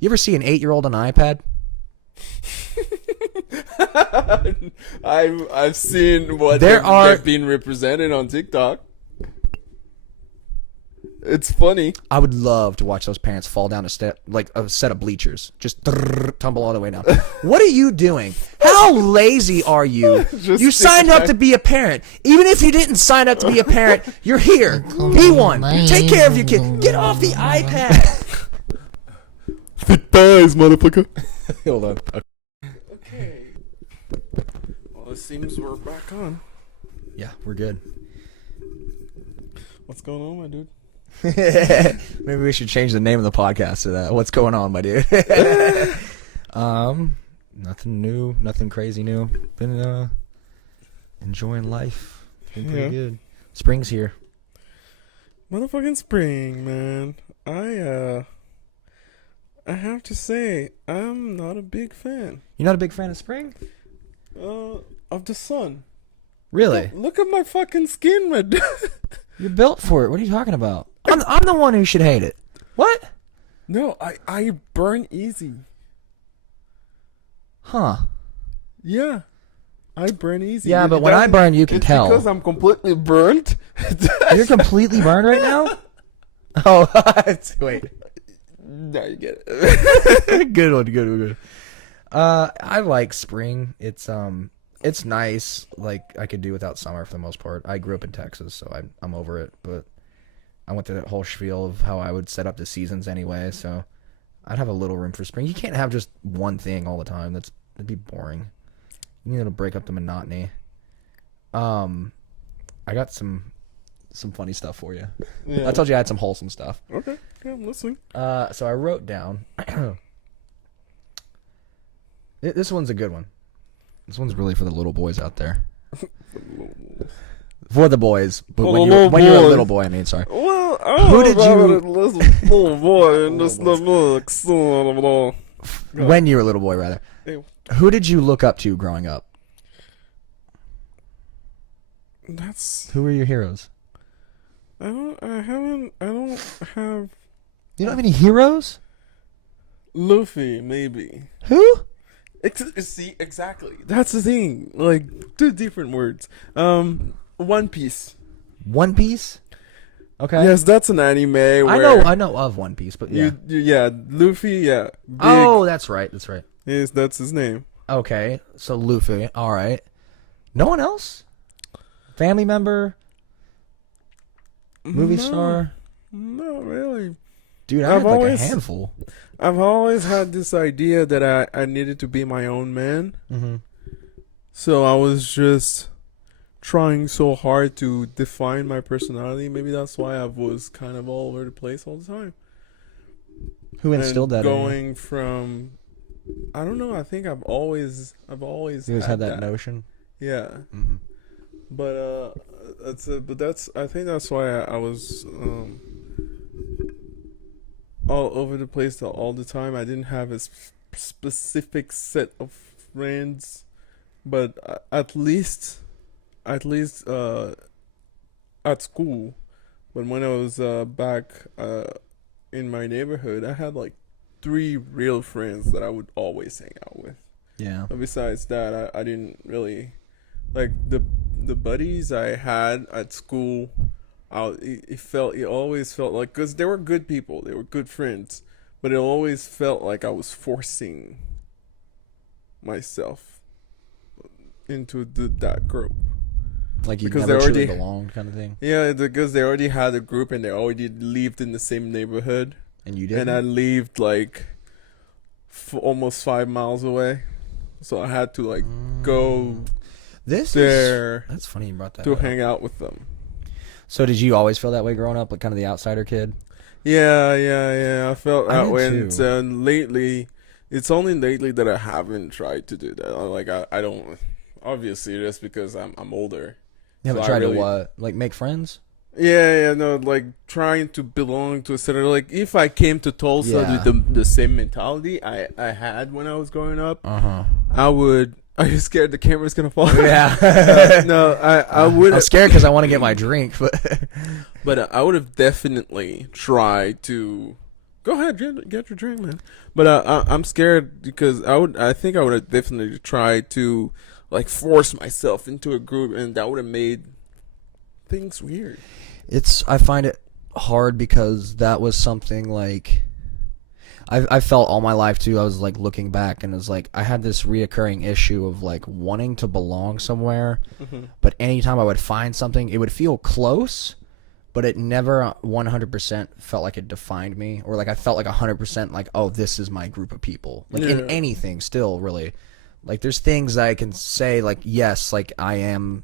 You ever see an 8-year-old on an iPad? I've seen what They're being represented on TikTok. It's funny. I would love to watch those parents fall down a step, like a set of bleachers, just tumble all the way down. What are you doing? How lazy are you? You signed up to be a parent. Even if you didn't sign up to be a parent, you're here. Be one. Take care of your kid. Get off the iPad. Fit thighs, motherfucker. Hold on. Okay. Well, it seems we're back on. Yeah, we're good. What's going on, my dude? Maybe we should change the name of the podcast to that. What's going on, my dude? Nothing new, nothing crazy new. Been enjoying life. Been pretty good. Spring's here. Motherfucking spring, man. I have to say, I'm not a big fan. You're not a big fan of spring? Of the sun. Really? Look at my fucking skin, my dude. You're built for it. What are you talking about? I'm the one who should hate it. What? No, I burn easy. Huh. Yeah. I burn easy. Yeah, but when I burn, you can it's tell. Because I'm completely burnt. You're completely burned right now? Oh, wait. Now you get it. Good one, good. I like spring. It's nice. Like, I could do without summer for the most part. I grew up in Texas, so I'm over it. But I went through that whole spiel of how I would set up the seasons anyway, so I'd have a little room for spring. You can't have just one thing all the time. That'd be boring. You need to break up the monotony. I got some funny stuff for you. Yeah. I told you I had some wholesome stuff. Okay, yeah, I'm listening. So I wrote down. This one's a good one. This one's really for the little boys out there. For the boys, but when you're a little boy, I mean, sorry. Well, who did you? Little boy and this little son. When you were a little boy, rather. Who did you look up to growing up? Who were your heroes? I don't have. You don't have any heroes? Luffy, maybe. Who? See, exactly. That's the thing. Like, two different words. One Piece. One Piece? Okay. Yes, that's an anime. Where I know of One Piece, but yeah. Luffy, yeah. Big. Oh, that's right. Yes, that's his name. Okay, so Luffy. All right. No one else? Family member? Movie star? Not really. Dude, I had like a handful. I've always had this idea that I needed to be my own man. Mm-hmm. So I was just trying so hard to define my personality. Maybe that's why I was kind of all over the place all the time. Who instilled that? Going from, I don't know. I think I've always you always had that notion. Yeah. Mm-hmm. But I think that's why I was all over the place all the time. I didn't have a specific set of friends, but at least at school. But when I was back in my neighborhood, I had like 3 real friends that I would always hang out with. Yeah. But besides that, I didn't really like the buddies I had at school. It always felt like, because they were good people, they were good friends, but it always felt like I was forcing myself into that group. Like you never truly belonged, kind of thing. Yeah, because they already had a group and they already lived in the same neighborhood. And you didn't? And I lived like almost 5 miles away, so I had to like go there. That's funny you brought that to up. hang out with them. So did you always feel that way growing up, like kind of the outsider kid? Yeah. I felt that way, too. Lately, it's only lately that I haven't tried to do that. Like I don't. Obviously, just because I'm older. You haven't tried to what? Like make friends? Yeah, no, like trying to belong to a certain, like if I came to Tulsa with the same mentality I had when I was growing up, I would. Are you scared the camera's gonna fall? Yeah. No, I would. I'm scared because I want to get my drink, but I would have definitely tried to Go ahead, get your drink, man. But I'm scared because I think I would have definitely tried to like force myself into a group, and that would have made things weird. I find it hard because that was something like I felt all my life too. I was like looking back and it was like I had this reoccurring issue of like wanting to belong somewhere, but anytime I would find something, it would feel close, but it never 100% felt like it defined me, or like I felt like 100% like, oh, this is my group of people. Like in anything, still really, like there's things I can say like yes, like I am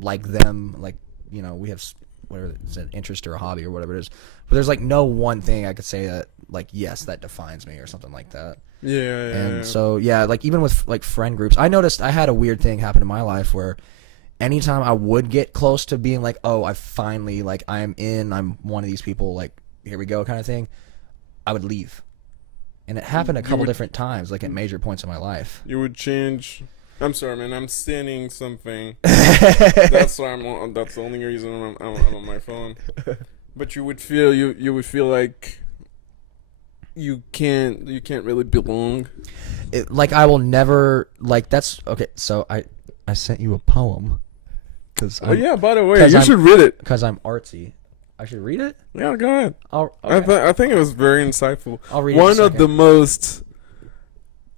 like them, like we have whatever it's an interest or a hobby or whatever it is, but there's like no one thing I could say that like yes that defines me or something like that. And so yeah, like even with like friend groups, I noticed I had a weird thing happen in my life where anytime I would get close to being like, oh, I finally like I'm one of these people, like here we go kind of thing, I would leave. And it happened a couple different times, like at major points in my life. You would change. I'm sorry, man. I'm standing something. That's why that's the only reason I'm on my phone. But you would feel you would feel like you can't really belong. Like I will never like that's okay. So I sent you a poem because yeah. By the way, you should read it because I'm artsy. I should read it. Yeah, go ahead. Okay. I think it was very insightful. I'll read it. One of the most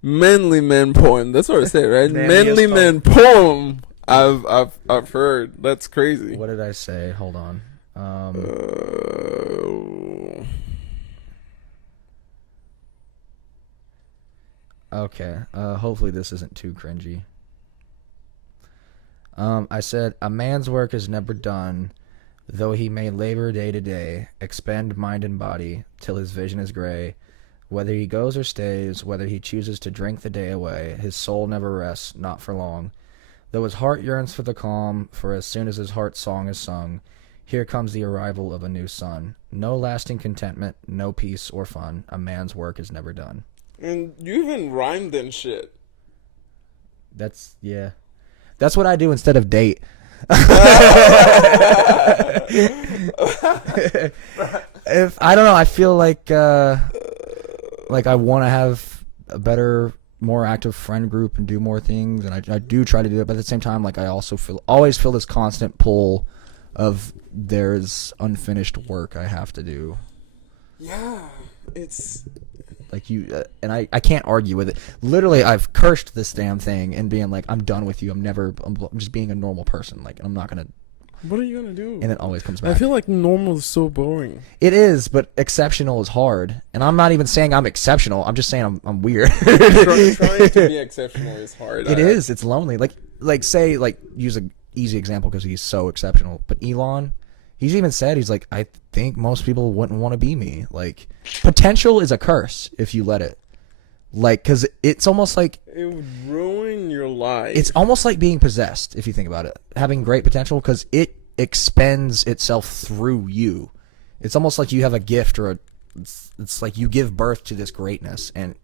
manly man poem. That's what I say, right? Manly man poem I've heard. That's crazy. What did I say? Hold on. Okay. Hopefully this isn't too cringy. I said, a man's work is never done, though he may labor day to day, expend mind and body, till his vision is gray. Whether he goes or stays, whether he chooses to drink the day away, his soul never rests, not for long. Though his heart yearns for the calm, for as soon as his heart's song is sung, here comes the arrival of a new sun. No lasting contentment, no peace or fun, a man's work is never done. And you even rhymed and shit. That's what I do instead of date. If I don't know, I feel like I want to have a better, more active friend group and do more things, and I do try to do it, but at the same time, like I also always feel this constant pull of there's unfinished work I have to do. Yeah, it's like and I can't argue with it. Literally, I've cursed this damn thing and being like, I'm done with you. I'm just being a normal person. Like, I'm not gonna. What are you gonna do? And it always comes back. I feel like normal is so boring. It is, but exceptional is hard. And I'm not even saying I'm exceptional. I'm just saying I'm weird. Trying to be exceptional is hard. It is. It's lonely. Like say use an easy example because he's so exceptional. But Elon, he's even said he's like, I think most people wouldn't want to be me. Like, potential is a curse if you let it. Like, because it's almost like it would ruin your life. It's almost like being possessed if you think about it. Having great potential because it expends itself through you. It's almost like you have a gift it's like you give birth to this greatness and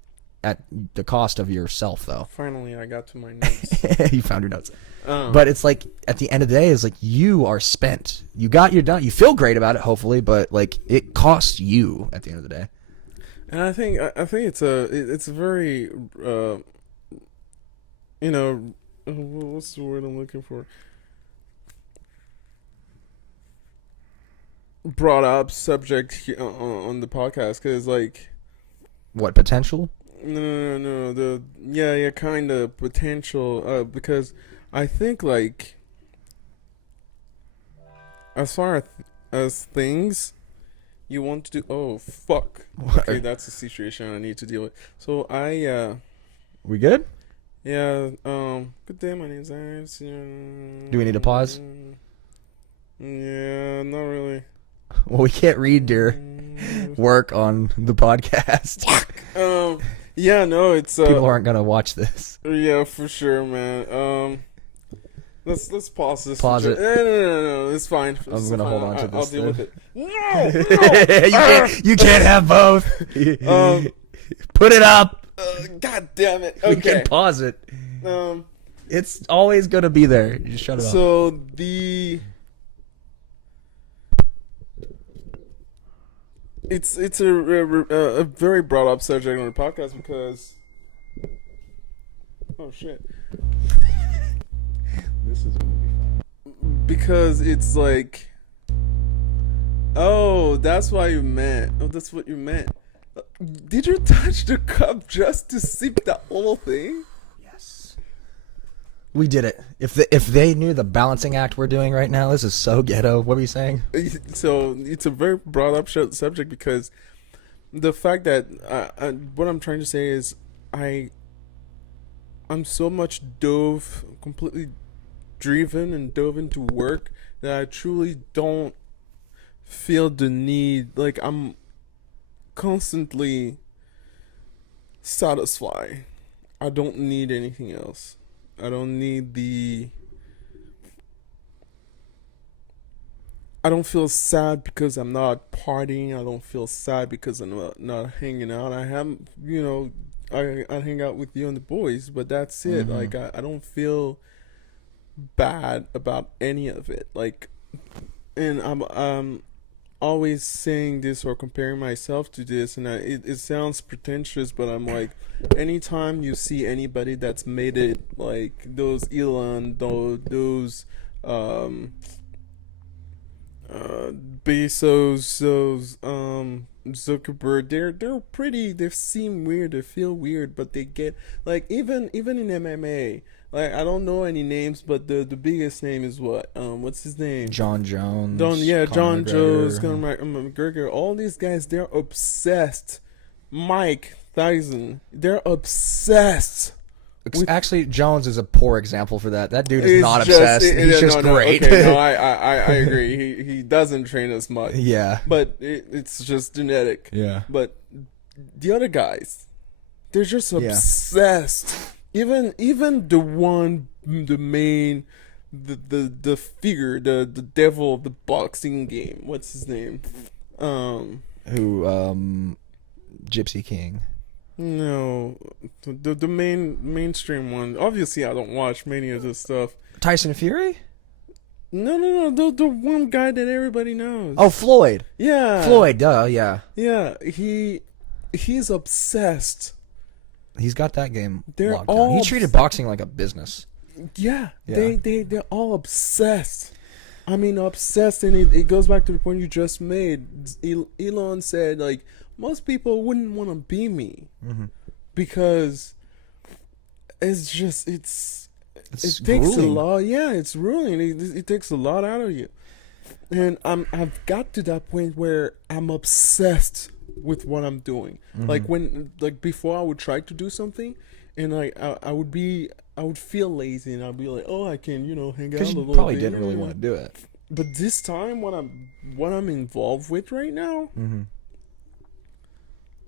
at the cost of yourself though. Finally, I got to my notes. You found your notes. But it's like at the end of the day, it's like you are spent. You got your done. You feel great about it, hopefully, but like it costs you at the end of the day. And I think it's a very what's the word I'm looking for? Brought up subject on the podcast because like what potential? No, the kind of potential because I think like as far as things you want to do. Oh fuck! Okay, that's a situation I need to deal with. So we good? Yeah. Good day. My name's Iris. Do we need to pause? Yeah, not really. Well, we can't read your work on the podcast. Yeah, no, it's people aren't gonna watch this. Yeah, for sure, man. Let's pause this. Pause it. No, it's fine. I'm gonna hold on to this. I'll deal with it. No, you can't have both. Put it up. God damn it. Okay. We can pause it. It's always gonna be there. You just shut it off. So it's a very brought up subject on the podcast because oh shit, This is gonna be fun. because it's like, oh, that's why you meant. Oh, that's what you meant. Did you touch the cup just to sip that whole thing? Yes. We did it. If they knew the balancing act we're doing right now, this is so ghetto. What were you saying? So it's a very brought up subject because the fact that what I'm trying to say is I I'm so much completely driven and dove into work that I truly don't feel the need. Like I'm constantly satisfied. I don't need anything else. I don't need the. I don't feel sad because I'm not partying. I don't feel sad because I'm not hanging out. I have, I hang out with you and the boys, but that's it. Mhm. Like I don't feel bad about any of it. Like, and I'm always saying this or comparing myself to this, and it sounds pretentious, but I'm like, anytime you see anybody that's made it, like those Elon, those um Bezos, those Zuckerberg, they're pretty. They seem weird. They feel weird, but they get like even in MMA. Like I don't know any names, but the biggest name is what? What's his name? John Jones. John Conor Jones, McGregor. Conor McGregor. All these guys, they're obsessed. Mike Tyson, they're obsessed. With Actually, Jones is a poor example for that. That dude is it's not just, obsessed. He's just no, great. okay, no, I agree. He doesn't train as much, Yeah. but it's just genetic. Yeah. But the other guys, they're just Yeah. obsessed. Even the main, the figure, the devil of the boxing game. What's his name? Who? Gypsy King. No, the mainstream one. Obviously, I don't watch many of this stuff. Tyson Fury? No. The one guy that everybody knows. Oh, Floyd. Yeah, Floyd. Duh. Yeah. Yeah, he's obsessed. He's got that game They're locked down. all He treated boxing like a business. Yeah, Yeah. they're all obsessed. I mean, obsessed, and it goes back to the point you just made. Elon said, like, most people wouldn't want to be me Mm-hmm. because it's just it takes a grueling. lot. Yeah, it's ruling. It takes a lot out of you, and I've got to that point where I'm obsessed with what I'm doing. Mm-hmm. Like before I would try to do something, and I would feel lazy, and I'd be like, oh, I can hang out Because a you little probably bit. didn't really Yeah. want to do it. But this time, what I'm involved with right now, Mm-hmm.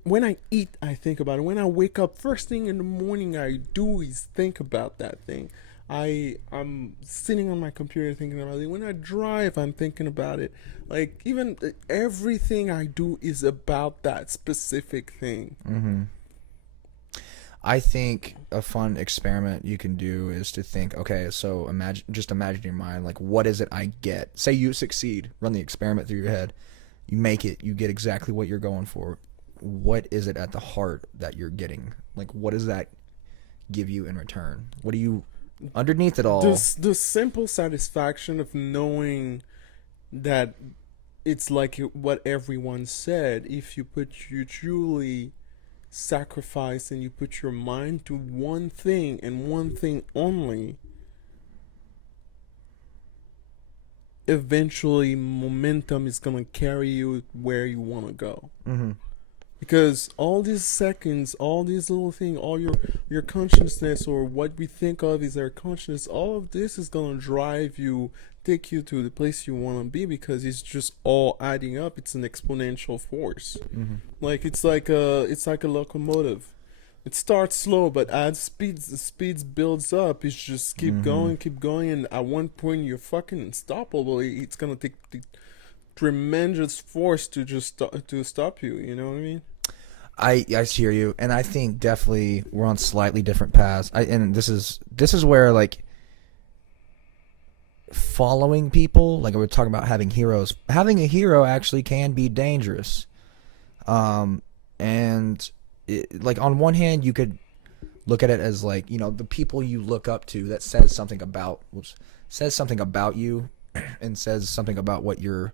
when I eat, I think about it. When I wake up, first thing in the morning I do is think about that thing. I'm sitting on my computer thinking about it. When I drive, I'm thinking about it. Like even everything I do is about that specific thing. Mm-hmm. I think a fun experiment you can do is to think, okay, so imagine in your mind, like, what is it I get? Say you succeed, run the experiment through your head, you make it, you get exactly what you're going for. What is it at the heart that you're getting? Like, what does that give you in return? What do you, underneath it all? The simple satisfaction of knowing that it's like what everyone said. If you truly sacrifice and you put your mind to one thing and one thing only, eventually momentum is gonna carry you where you want to go. Mm-hmm. Because all these seconds, all these little things, all your consciousness or what we think of as our consciousness, all of this is gonna drive you, take you to the place you want to be, because it's just all adding up. It's an exponential force. Mm-hmm. Like it's like a locomotive. It starts slow, but as speeds builds up. It's just keep going, and at one point you're fucking unstoppable. It's gonna take the tremendous force to just to stop you. You know what I mean? I hear you, and I think definitely we're on slightly different paths. And this is where, like, following people, like we were talking about having heroes. Having a hero actually can be dangerous. And like on one hand, you could look at it as like, you know, the people you look up to that says something about you and says something about what you're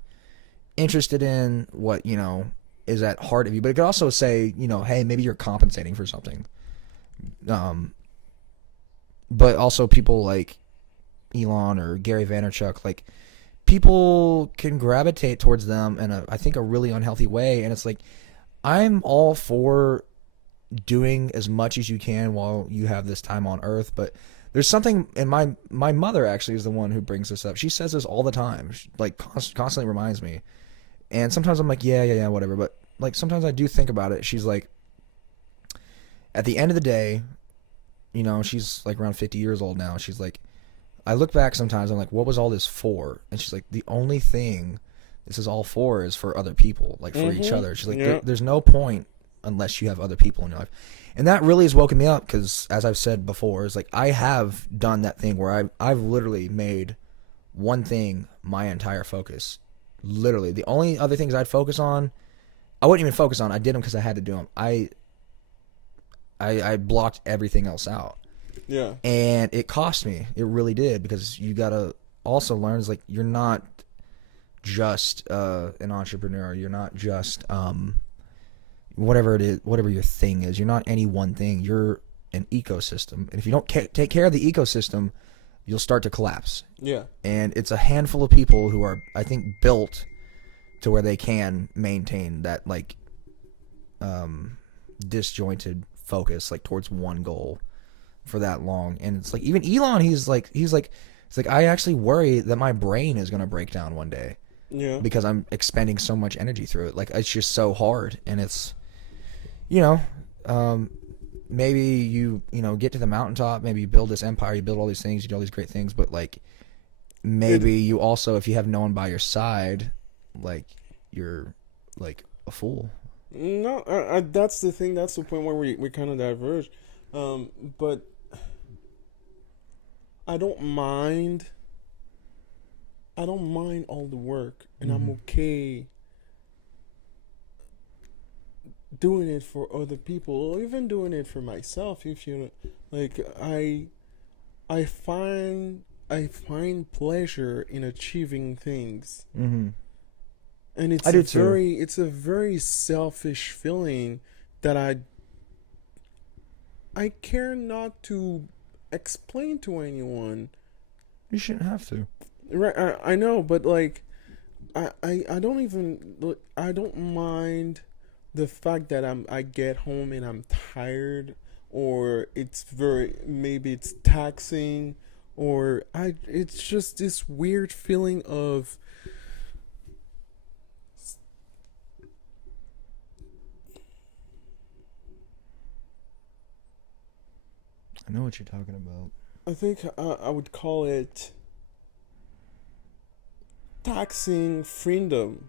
interested in, what, you know, is at heart of you. But it could also say, you know, hey, maybe you're compensating for something. But also people like Elon or Gary Vaynerchuk, like people can gravitate towards them in I think a really unhealthy way. And it's like, I'm all for doing as much as you can while you have this time on earth, but there's something, and my mother actually is the one who brings this up. She says this all the time. She, like, constantly reminds me. And sometimes I'm like, yeah, whatever. But like sometimes I do think about it. She's like, at the end of the day, you know, she's like around 50 years old now. She's like, I look back sometimes, I'm like, what was all this for? And she's like, the only thing this is all for is for other people, like for each other. She's like, there's no point unless you have other people in your life. And that really has woken me up because, as I've said before, is like I have done that thing where I've literally made one thing my entire focus. Literally, the only other things I'd focus on, I wouldn't even focus on. I did them because I had to do them. I blocked everything else out. Yeah. And it cost me. It really did, because you gotta also learn is like you're not just an entrepreneur. You're not just whatever it is, whatever your thing is. You're not any one thing. You're an ecosystem. And if you don't take care of the ecosystem, you'll start to collapse. Yeah. And it's a handful of people who are, I think, built to where they can maintain that like disjointed focus like towards one goal for that long. And it's like even Elon, he's like I actually worry that my brain is going to break down one day. Yeah. Because I'm expending so much energy through it. Like it's just so hard, and it's, you know, maybe you know, get to the mountaintop, maybe you build this empire, you build all these things, you do all these great things, but like maybe you also, if you have no one by your side, like you're like a fool. No, that's the thing. That's the point where we kind of diverge. But I don't mind. I don't mind all the work, and I'm okay doing it for other people, or even doing it for myself. If you like, I find pleasure in achieving things, and it's it's a very selfish feeling that I care not to explain to anyone. You shouldn't have to. Right, I know, but like, I don't even, I don't mind the fact that I get home and I'm tired, or maybe it's taxing, or it's just this weird feeling of, I know what you're talking about. I think I would call it taxing freedom.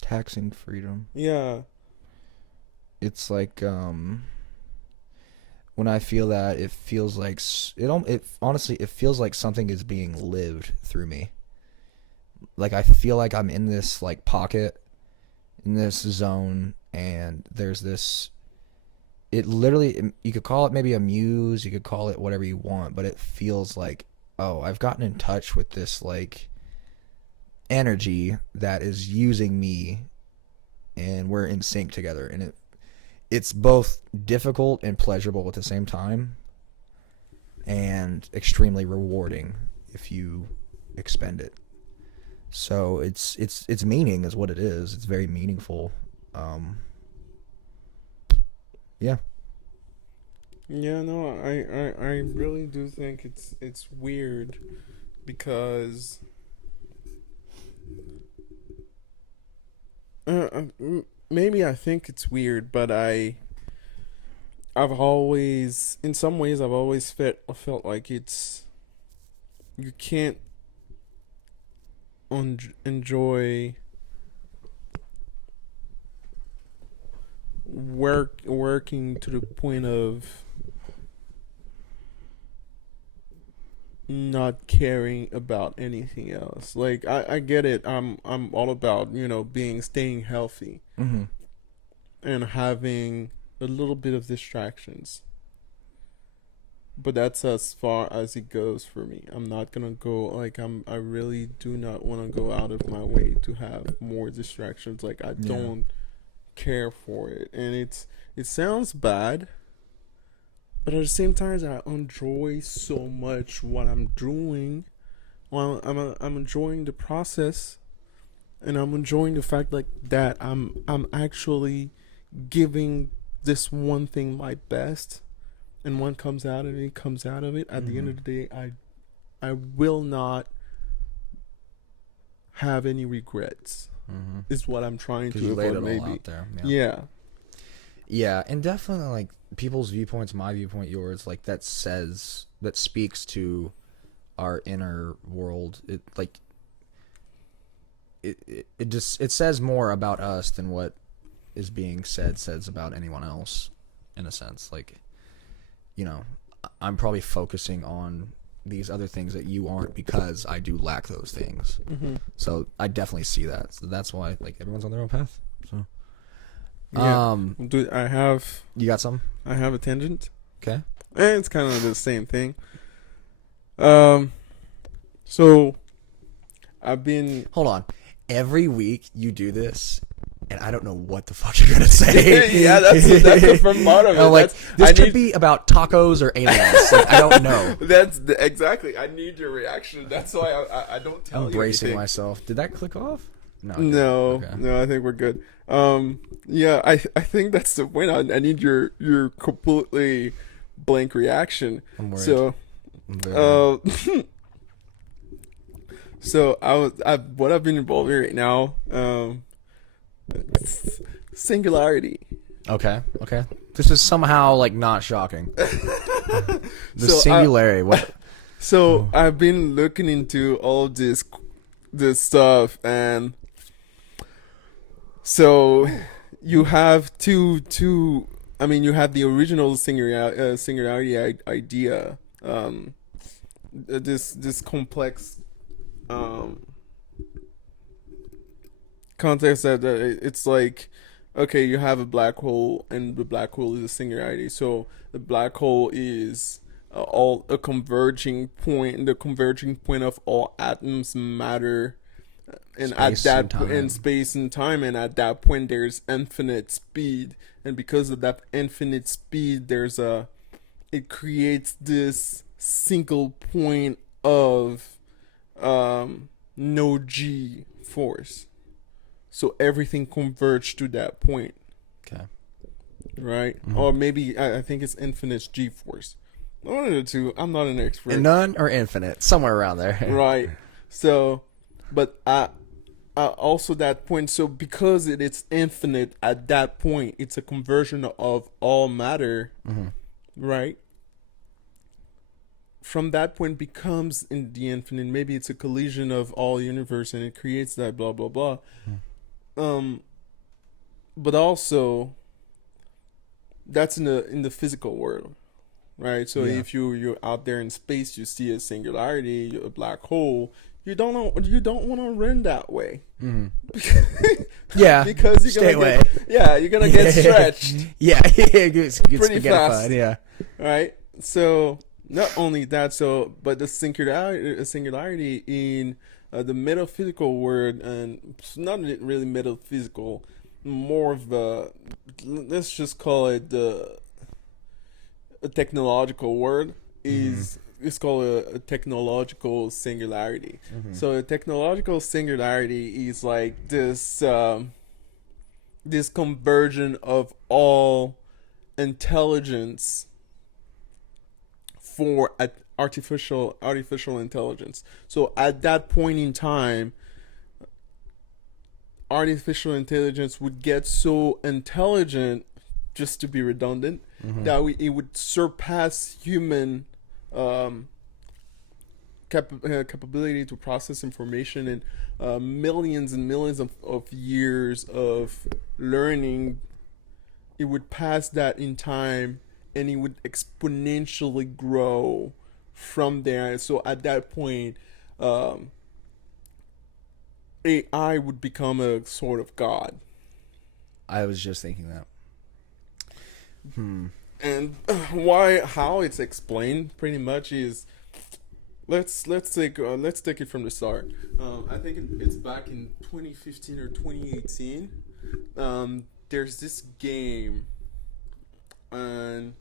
Taxing freedom. Yeah. It's like when I feel that, it feels like it honestly, it feels like something is being lived through me. Like I feel like I'm in this like pocket, in this zone, and there's this, it literally, you could call it maybe a muse, you could call it whatever you want, but it feels like, oh, I've gotten in touch with this like energy that is using me, and we're in sync together, and it's both difficult and pleasurable at the same time, and extremely rewarding if you expend it. So it's meaning is what it is. It's very meaningful. Yeah. Yeah, no, I really do think it's weird, because maybe I think it's weird, but I've always, in some ways, I've always felt like you can't enjoy working to the point of not caring about anything else. Like I get it. I'm all about, staying healthy. Mm-hmm. and having a little bit of distractions. But that's as far as it goes for me. I'm not gonna go like I really do not want to go out of my way to have more distractions. Like I Yeah. don't care for it, and it sounds bad, but at the same time, I enjoy so much what I'm doing. Well, I'm enjoying the process, and I'm enjoying the fact like that I'm actually giving this one thing my best, and one comes out and it comes out of it. At the end of the day, I will not have any regrets. Mm-hmm. Is what I'm trying Because to you laid avoid. it all Maybe, out there. yeah. Yeah, and definitely like people's viewpoints, my viewpoint, yours, like that speaks to our inner world. It like it just it says more about us than what is being says about anyone else, in a sense. Like, you know, I'm probably focusing on these other things that you aren't because I do lack those things. Mm-hmm. So I definitely see that. So that's why like everyone's on their own path. So Yeah. Dude, you got some? I have a tangent. Okay. And it's kind of the same thing. So I've been Hold on. Every week you do this, and I don't know what the fuck you're gonna say. yeah, that's the fun part of it. I'm like, That's, this I could need, be about tacos or aliens. Like, I don't know. exactly. I need your reaction. That's why I don't tell I'm you bracing anything. myself. Did that click off? No. it No, didn't. Okay. no, I think we're good. Yeah, I think that's the point. I need your completely blank reaction. I'm worried. So, I'm very worried. so what I've been involved in right now, singularity. Okay. This is somehow like not shocking. The So, singularity. What? So I've been looking into all of this stuff, and so you have two. I mean, you have the original singularity idea. This complex context that it's like, okay, you have a black hole, and the black hole is a singularity. So the black hole is all a converging point, the converging point of all atoms, matter, and Space at and that time. in space and time, and at that point there's infinite speed, and because of that infinite speed, it creates this single point of no g force. So everything converged to that point, Okay. right? Mhm. Or maybe I think it's infinite g force. One of the two. I'm not an expert. And none or infinite, somewhere around there. Right. So, but also that point. So because it's infinite at that point, it's a conversion of all matter, Mhm. right? From that point becomes in the infinite. Maybe it's a collision of all universe, and it creates that blah blah blah. But also, that's in the physical world, right? So Yeah. if you're out there in space, you see a singularity, a black hole. You don't want to run that way. Mhm. Yeah. Because you're Stay gonna away. you're gonna get stretched, Yeah. It's Pretty spaghetti fast. fun, yeah. right? So not only that, but the singularity in the metaphysical world, and it's not really metaphysical, more of let's just call it a technological word, is it's called a technological singularity. So a technological singularity is like this this conversion of all intelligence for artificial intelligence. So at that point in time, artificial intelligence would get so intelligent, just to be redundant, that it would surpass human capability to process information, and millions and millions of years of learning. It would pass that in time, and it would exponentially grow from there. So at that point, AI would become a sort of god. I was just thinking that. And how it's explained pretty much is let's take it from the start. I think it's back in 2015 or 2018. There's this game, and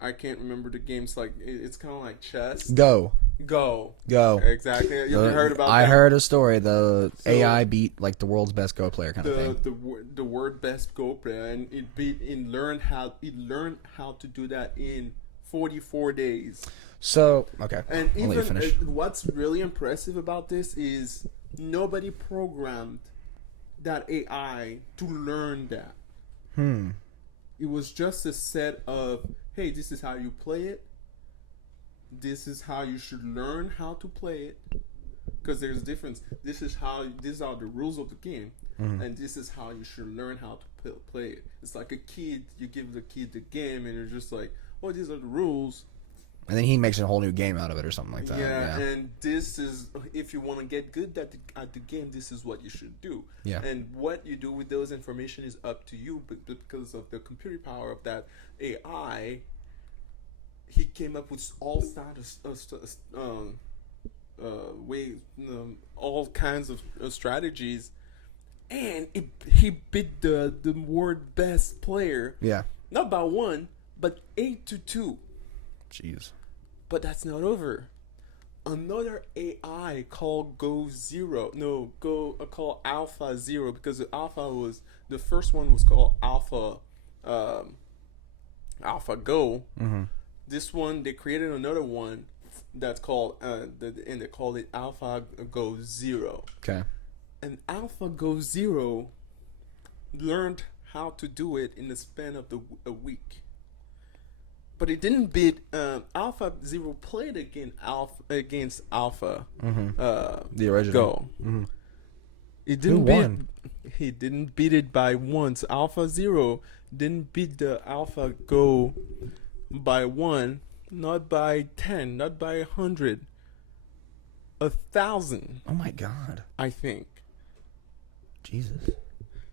I can't remember the game's like it's kind of like chess. Go. Go. Exactly. You heard about I that? heard a story. The So- AI beat like the world's best Go player kind of thing. The word best Go player, and it learned how to do that in 44 days. So okay, And I'll let you even finish. what's really impressive about this is nobody programmed that AI to learn that. It was just a set of, hey, this is how you play it. This is how you should learn how to play it. Because there's a difference. These are the rules of the game, and this is how you should learn how to play it. It's like a kid. You give the kid the game, and you're just like, oh, these are the rules. And then he makes a whole new game out of it or something like that. Yeah, and this is, if you want to get good at the game, this is what you should do. Yeah. And what you do with those information is up to you, but because of the computer power of that AI, he came up with all status ways, all kinds of strategies, and he beat the world best player, Yeah. not by 1, but 8-2. Jeez. But that's not over. Another AI called called Alpha Zero, because the first one was called Alpha Go. This one, they created another one that's called and they called it Alpha Go Zero. Okay. And Alpha Go Zero learned how to do it in the span of a week. But it didn't beat Alpha Zero. Played against Alpha The original. Go. It didn't Who beat. won? He didn't beat it by once. Alpha Zero didn't beat the Alpha Go by 1, not by 10, not by 100, 1,000. Oh my God. I think. Jesus.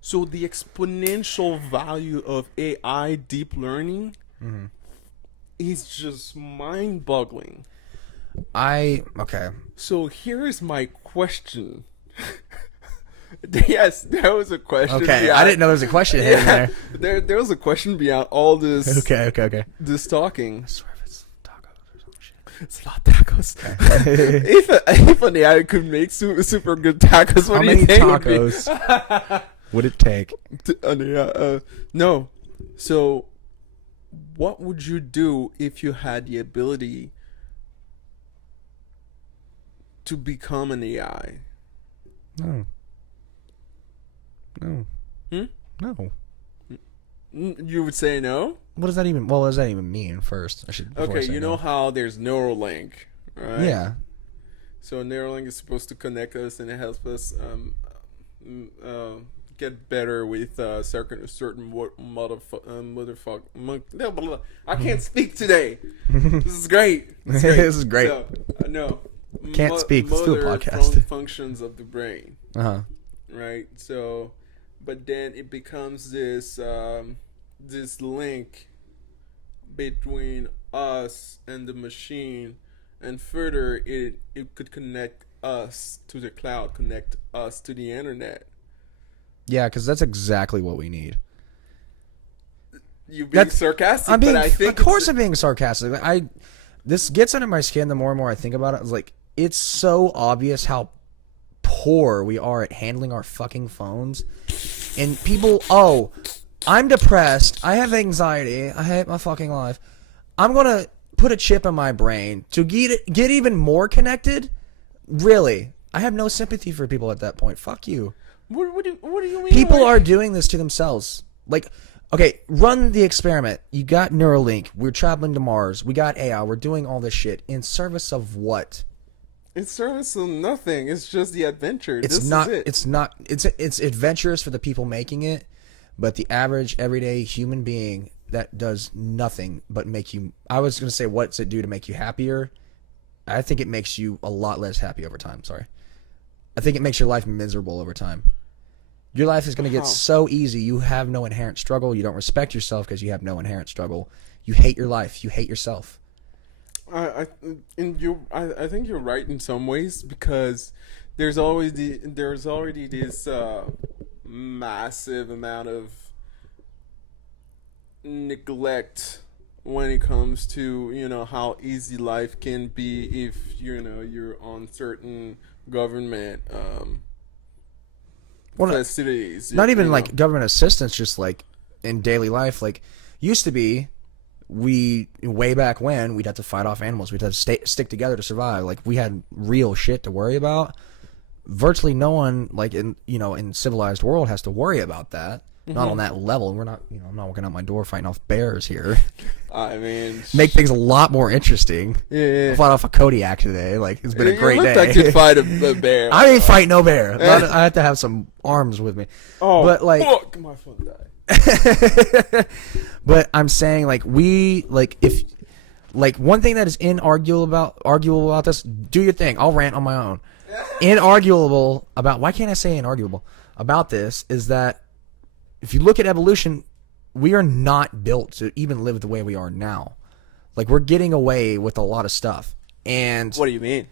So the exponential value of AI deep learning is just mind-boggling. Okay. So here is my question. Yes, there was a question. Okay. beyond- I didn't know there was a question hidden there. There was a question beyond all this. Okay. This talking. I swear if it's tacos or some shit. It's not tacos. if an AI could make super good tacos, what How do many you think would be- tacos would it take? No. So, what would you do if you had the ability to become an AI? No. Hmm? No. You would say no? What does that even? Well, what does that even mean? First, before I Okay, say you know no. how there's Neuralink, right? Yeah. So Neuralink is supposed to connect us and it helps us get better with certain motherfucker. I can't speak today. This is great. This is great. So, no. Can't speak. Let's do a motor podcast. Functions of the brain, Uh-huh. right? So, but then it becomes this this link between us and the machine, and further, it could connect us to the cloud, connect us to the internet. Yeah, because that's exactly what we need. You being sarcastic, I'm being, but I think of course, I'm being sarcastic. This gets under my skin the more and more I think about it. It's like, it's so obvious how poor we are at handling our fucking phones. And people, I'm depressed. I have anxiety. I hate my fucking life. I'm gonna put a chip in my brain to get even more connected. Really, I have no sympathy for people at that point. Fuck you. What do you mean? People are doing this to themselves. Like, okay, run the experiment. You got Neuralink. We're traveling to Mars. We got AI. We're doing all this shit in service of what? It's service of nothing. It's just the adventure. It's This not. Is it. It's not. It's adventurous for the people making it, but the average everyday human being that does nothing but make you. I was gonna say, what's it do to make you happier? I think it makes you a lot less happy over time. Sorry, I think it makes your life miserable over time. Your life is going to get How? so easy. You have no inherent struggle. You don't respect yourself because you have no inherent struggle. You hate your life. You hate yourself. I I think you're right in some ways because there's already this massive amount of neglect when it comes to how easy life can be if you're on certain government Well, facilities. not even like government assistance, just like in daily life. Like, used to be, we way back when we'd have to fight off animals. We'd have to stick together to survive. Like, we had real shit to worry about. Virtually no one, like in civilized world, has to worry about that. Not on that level. We're not, I'm not walking out my door fighting off bears here. I mean, Make things a lot more interesting. yeah. I fought off a Kodiak today. Like, it's been a great You looked day. like you'd fight a bear. I didn't fight no bear. I had to have some arms with me. Oh, but like, fuck, my phone died. but I'm saying, like, if one thing that is arguable about this, do your thing. I'll rant on my own. Inarguable about, why can't I say inarguable about this, is that if you look at evolution, we are not built to even live the way we are now. Like, we're getting away with a lot of stuff. And What do you mean?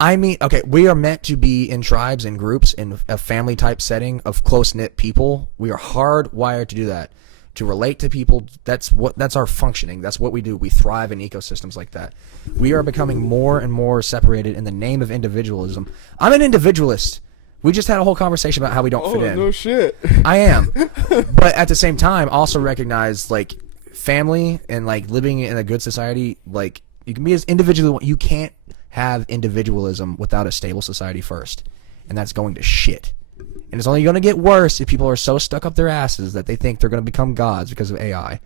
I mean, okay, we are meant to be in tribes and groups in a family type setting of close knit people. We are hardwired to do that, to relate to people. That's our functioning. That's what we do. We thrive in ecosystems like that. We are becoming more and more separated in the name of individualism. I'm an individualist. We just had a whole conversation about how we don't fit in. No shit. I am. But at the same time, also recognize, like, family and, like, living in a good society, like, you can be as individual. You can't have individualism without a stable society first. And that's going to shit. And it's only going to get worse if people are so stuck up their asses that they think they're going to become gods because of AI.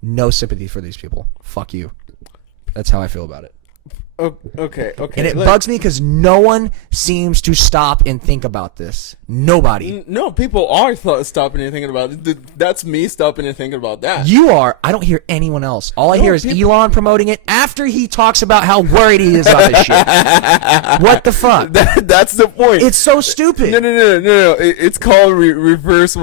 No sympathy for these people. Fuck you. That's how I feel about it. Okay. And it bugs me because no one seems to stop and think about this. Nobody. No, people are stopping and thinking about it. That's me stopping and thinking about that. You are. I don't hear anyone else. All I hear is Elon promoting it after he talks about how worried he is about this shit. What the fuck? That's the point. It's so stupid. No. It's called reverse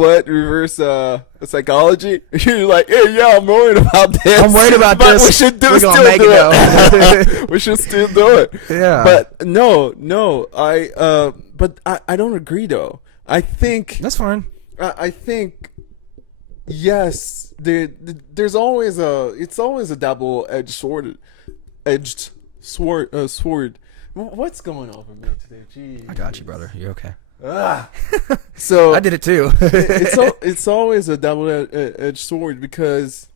psychology. You're like, hey, yeah, I'm worried about this. I'm worried about but this. We should We're gonna still make do it it. We should still do it. Yeah. But no, I don't agree though. I think That's fine. I think yes, there's always it's always a double-edged sword. Sword. What's going on with me today? Jeez. I got you, brother. You're okay. So I did it too. it's always a double-edged sword because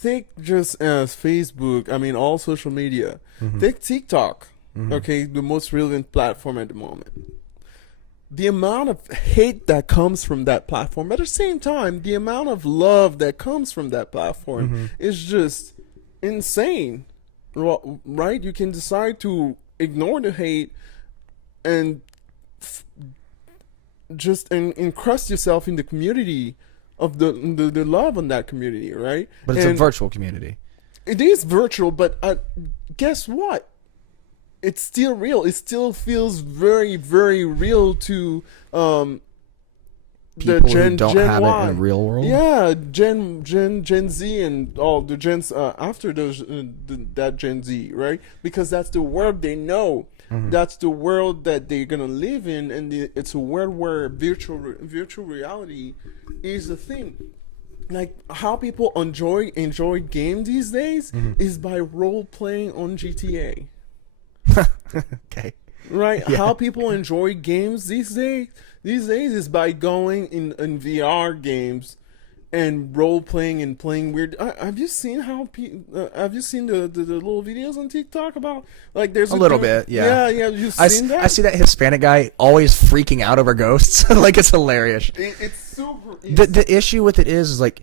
take just Facebook. I mean, all social media. Take TikTok. Okay, the most relevant platform at the moment. The amount of hate that comes from that platform, at the same time, the amount of love that comes from that platform is just insane. Right? You can decide to ignore the hate and just encrust yourself in the community of the love on that community, right? But it's a virtual community. It is virtual, but guess what? It's still real. It still feels very, very real to People who don't have Y. it in the real world. Yeah, Gen Z and all the gens after those that Gen Z, right? Because that's the world they know. That's the world that they're gonna live in, and it's a world where virtual reality is a thing. Like how people enjoy games these days is by role playing on GTA. Okay. Right? Yeah. How people enjoy games these days is by going in VR games and role playing and playing weird. Have you seen have you seen the little videos on TikTok about like there's A little bit, yeah. Yeah. You've seen that? I see that Hispanic guy always freaking out over ghosts. Like, it's hilarious. It's super. The issue with it is like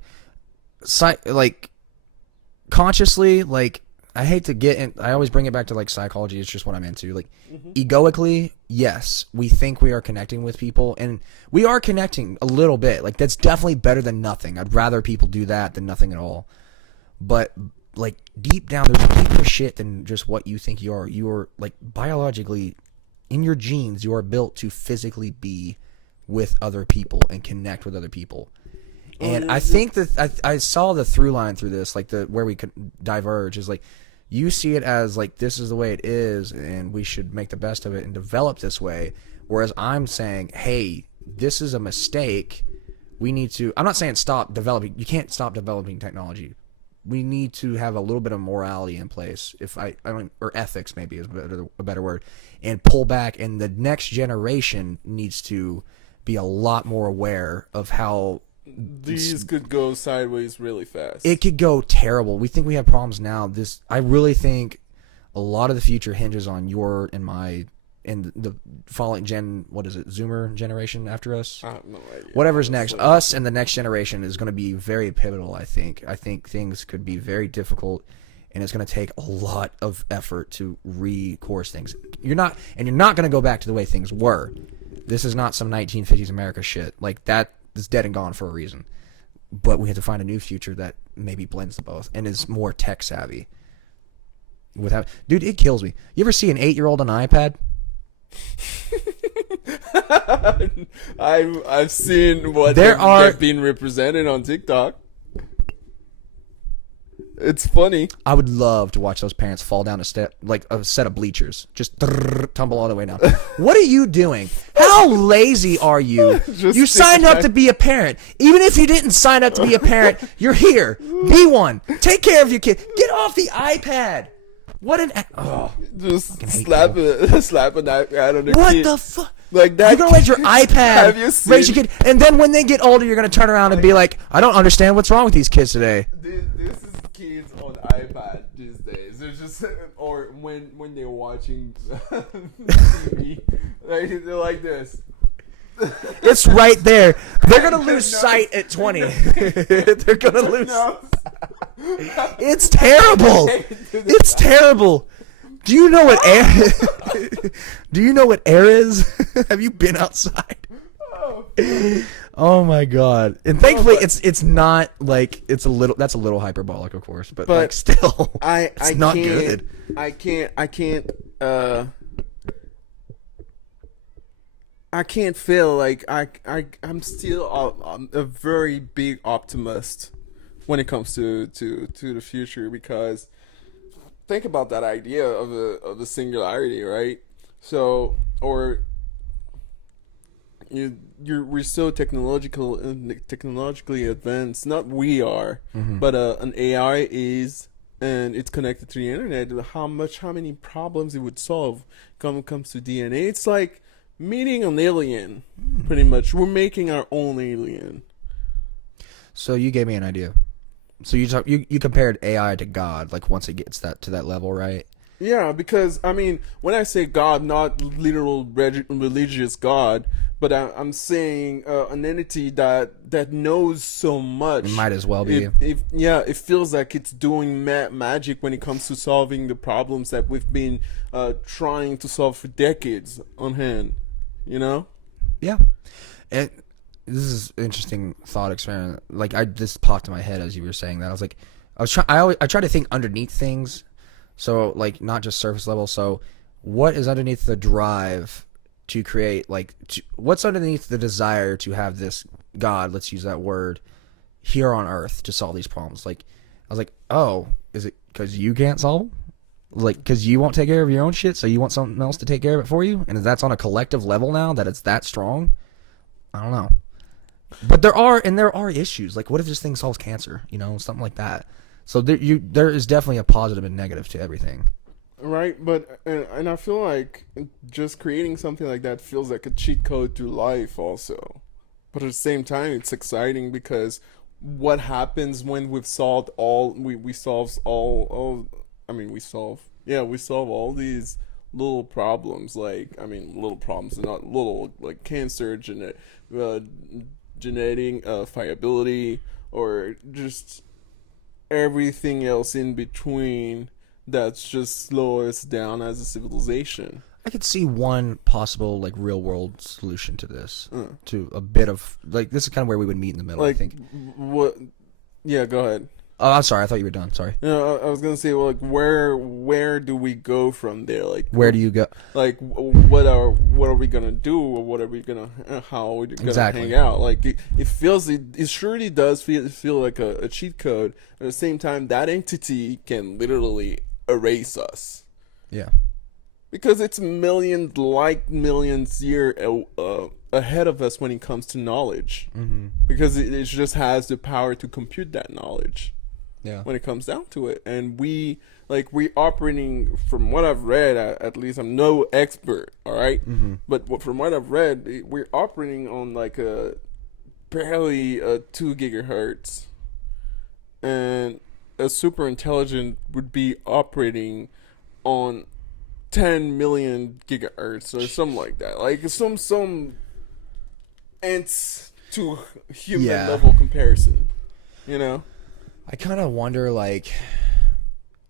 consciously, like, I hate to get in, I always bring it back to like psychology. It's just what I'm into. Like, egoically, yes, we think we are connecting with people, and we are connecting a little bit. Like, that's definitely better than nothing. I'd rather people do that than nothing at all. But like, deep down, there's deeper shit than just what you think you are. You are, like, biologically, in your genes, you are built to physically be with other people and connect with other people. And I think that I saw the through line through this, like where we could diverge is like, you see it as like this is the way it is, and we should make the best of it and develop this way. Whereas I'm saying, hey, this is a mistake. We need to. I'm not saying stop developing. You can't stop developing technology. We need to have a little bit of morality in place, or ethics maybe is a better word, and pull back. And the next generation needs to be a lot more aware of how these could go sideways really fast. it could go terrible. We think we have problems now. I really think a lot of the future hinges on your and my and the following Zoomer generation after us. I have no idea. Whatever's next, us and the next generation is going to be very pivotal. I think things could be very difficult, and it's going to take a lot of effort to recourse things. You're not going to go back to the way things were. This is not some 1950s America shit. Like that is dead and gone for a reason. But we have to find a new future that maybe blends the both and is more tech savvy. Dude, it kills me. You ever see an 8-year-old on an iPad? I've seen what they've been represented on TikTok. It's funny. I would love to watch those parents fall down a step, like a set of bleachers, just tumble all the way down. What are you doing? How lazy are you? You signed up to be a parent. Even if you didn't sign up to be a parent, you're here. Be one. Take care of your kid. Get off the iPad. What an just slap an iPad on the kid. What the fuck? Like that. You're gonna let your iPad raise your kid, and then when they get older, you're gonna turn around and be like, "I don't understand what's wrong with these kids today." This is kids on iPad these days. They're just, or when they're watching TV, they're like this. It's right there. They're gonna lose sight at 20. They're gonna lose. No. It's terrible. It's terrible. Do you know what air? Do you know what air is? Have you been outside? Oh my god! And thankfully, it's not like it's a little. That's a little hyperbolic, of course, but like still, it's not good. I can't feel like I'm still a very big optimist when it comes to the future, because think about that idea of the singularity, right? So, or we're so technologically advanced. Not we are, but an AI is, and it's connected to the internet. How many problems it would solve when it comes to DNA? It's like meeting an alien, pretty much. We're making our own alien. So you gave me an idea. So you compared AI to God, like once it gets to that level, right? Yeah, because I mean, when I say God, not literal religious God, but I'm saying an entity that knows so much. It might as well be. It feels like it's doing magic when it comes to solving the problems that we've been trying to solve for decades on hand. You know? Yeah. And this is an interesting thought experiment. Like this popped in my head as you were saying that. I was like, I try to think underneath things. So like not just surface level. So what is underneath the drive to create, what's underneath the desire to have this God, let's use that word, here on earth to solve these problems? Like, I was like, oh, is it because you can't solve them? Like, because you won't take care of your own shit, so you want something else to take care of it for you? And that's on a collective level now that it's that strong? I don't know. But there are issues. Like, what if this thing solves cancer? You know, something like that. So there is definitely a positive and negative to everything. Right, but and I feel like just creating something like that feels like a cheat code to life also. But at the same time, it's exciting because what happens when we've solved all we solve all these little problems, little problems, not little, like cancer, genetic viability, or just everything else in between that's just slow us down as a civilization. I could see one possible real world solution to this. To a bit of this is kind of where we would meet in the middle. I think. What? Yeah, go ahead. Oh, I'm sorry. I thought you were done. Sorry. You know, I was gonna say, well, like, where do we go from there? Like, Where do you go? like, what are we gonna do, or what are we gonna how are we gonna Exactly. hang out? Like, it surely does feel like a cheat code. At the same time, that entity can literally erase us Yeah. because it's millions year ahead of us when it comes to knowledge. Mm-hmm. Because it just has the power to compute that knowledge Yeah. when it comes down to it. And we operating, from what I've read, at least I'm no expert, all right, Mm-hmm. but from what I've read, we're operating on like a barely 2 gigahertz, and a super intelligent would be operating on 10 million gigahertz or something like that, like some ants to human Yeah. level comparison, you know. I kind of wonder, like,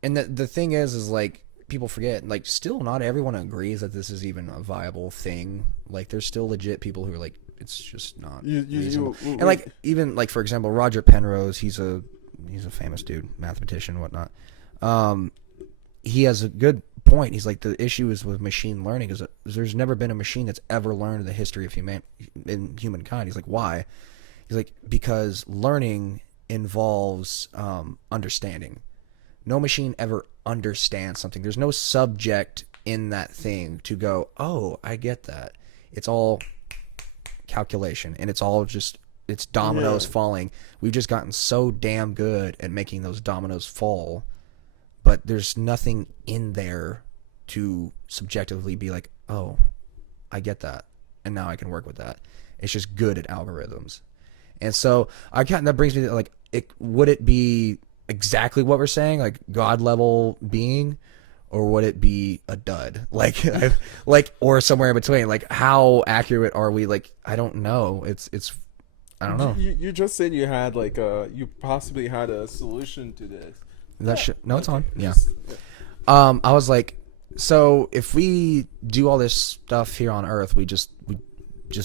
and the thing is like people forget, like, still not everyone agrees that this is even a viable thing. Like, there's still legit people who are like, it's just not reasonable. And like, even like, for example, Roger Penrose, he's a famous dude, mathematician, whatnot. He has a good point. He's like, the issue is with machine learning is that there's never been a machine that's ever learned the history of humankind. He's like, why? He's like, because learning involves understanding. No machine ever understands something. There's no subject in that thing to go, oh, I get that. It's all calculation, and it's all just, it's dominoes falling. We've just gotten so damn good at making those dominoes fall, but there's nothing in there to subjectively be like, oh, I get that, and now I can work with that. It's just good at algorithms. And so that brings me to, like, would it be exactly what we're saying, like God level being, or would it be a dud, like or somewhere in between? Like, how accurate are we? Like, I don't know. It's I don't know. You just said you had like you possibly had a solution to this. No, it's on. Yeah. Just- I was like, so if we do all this stuff here on Earth, we just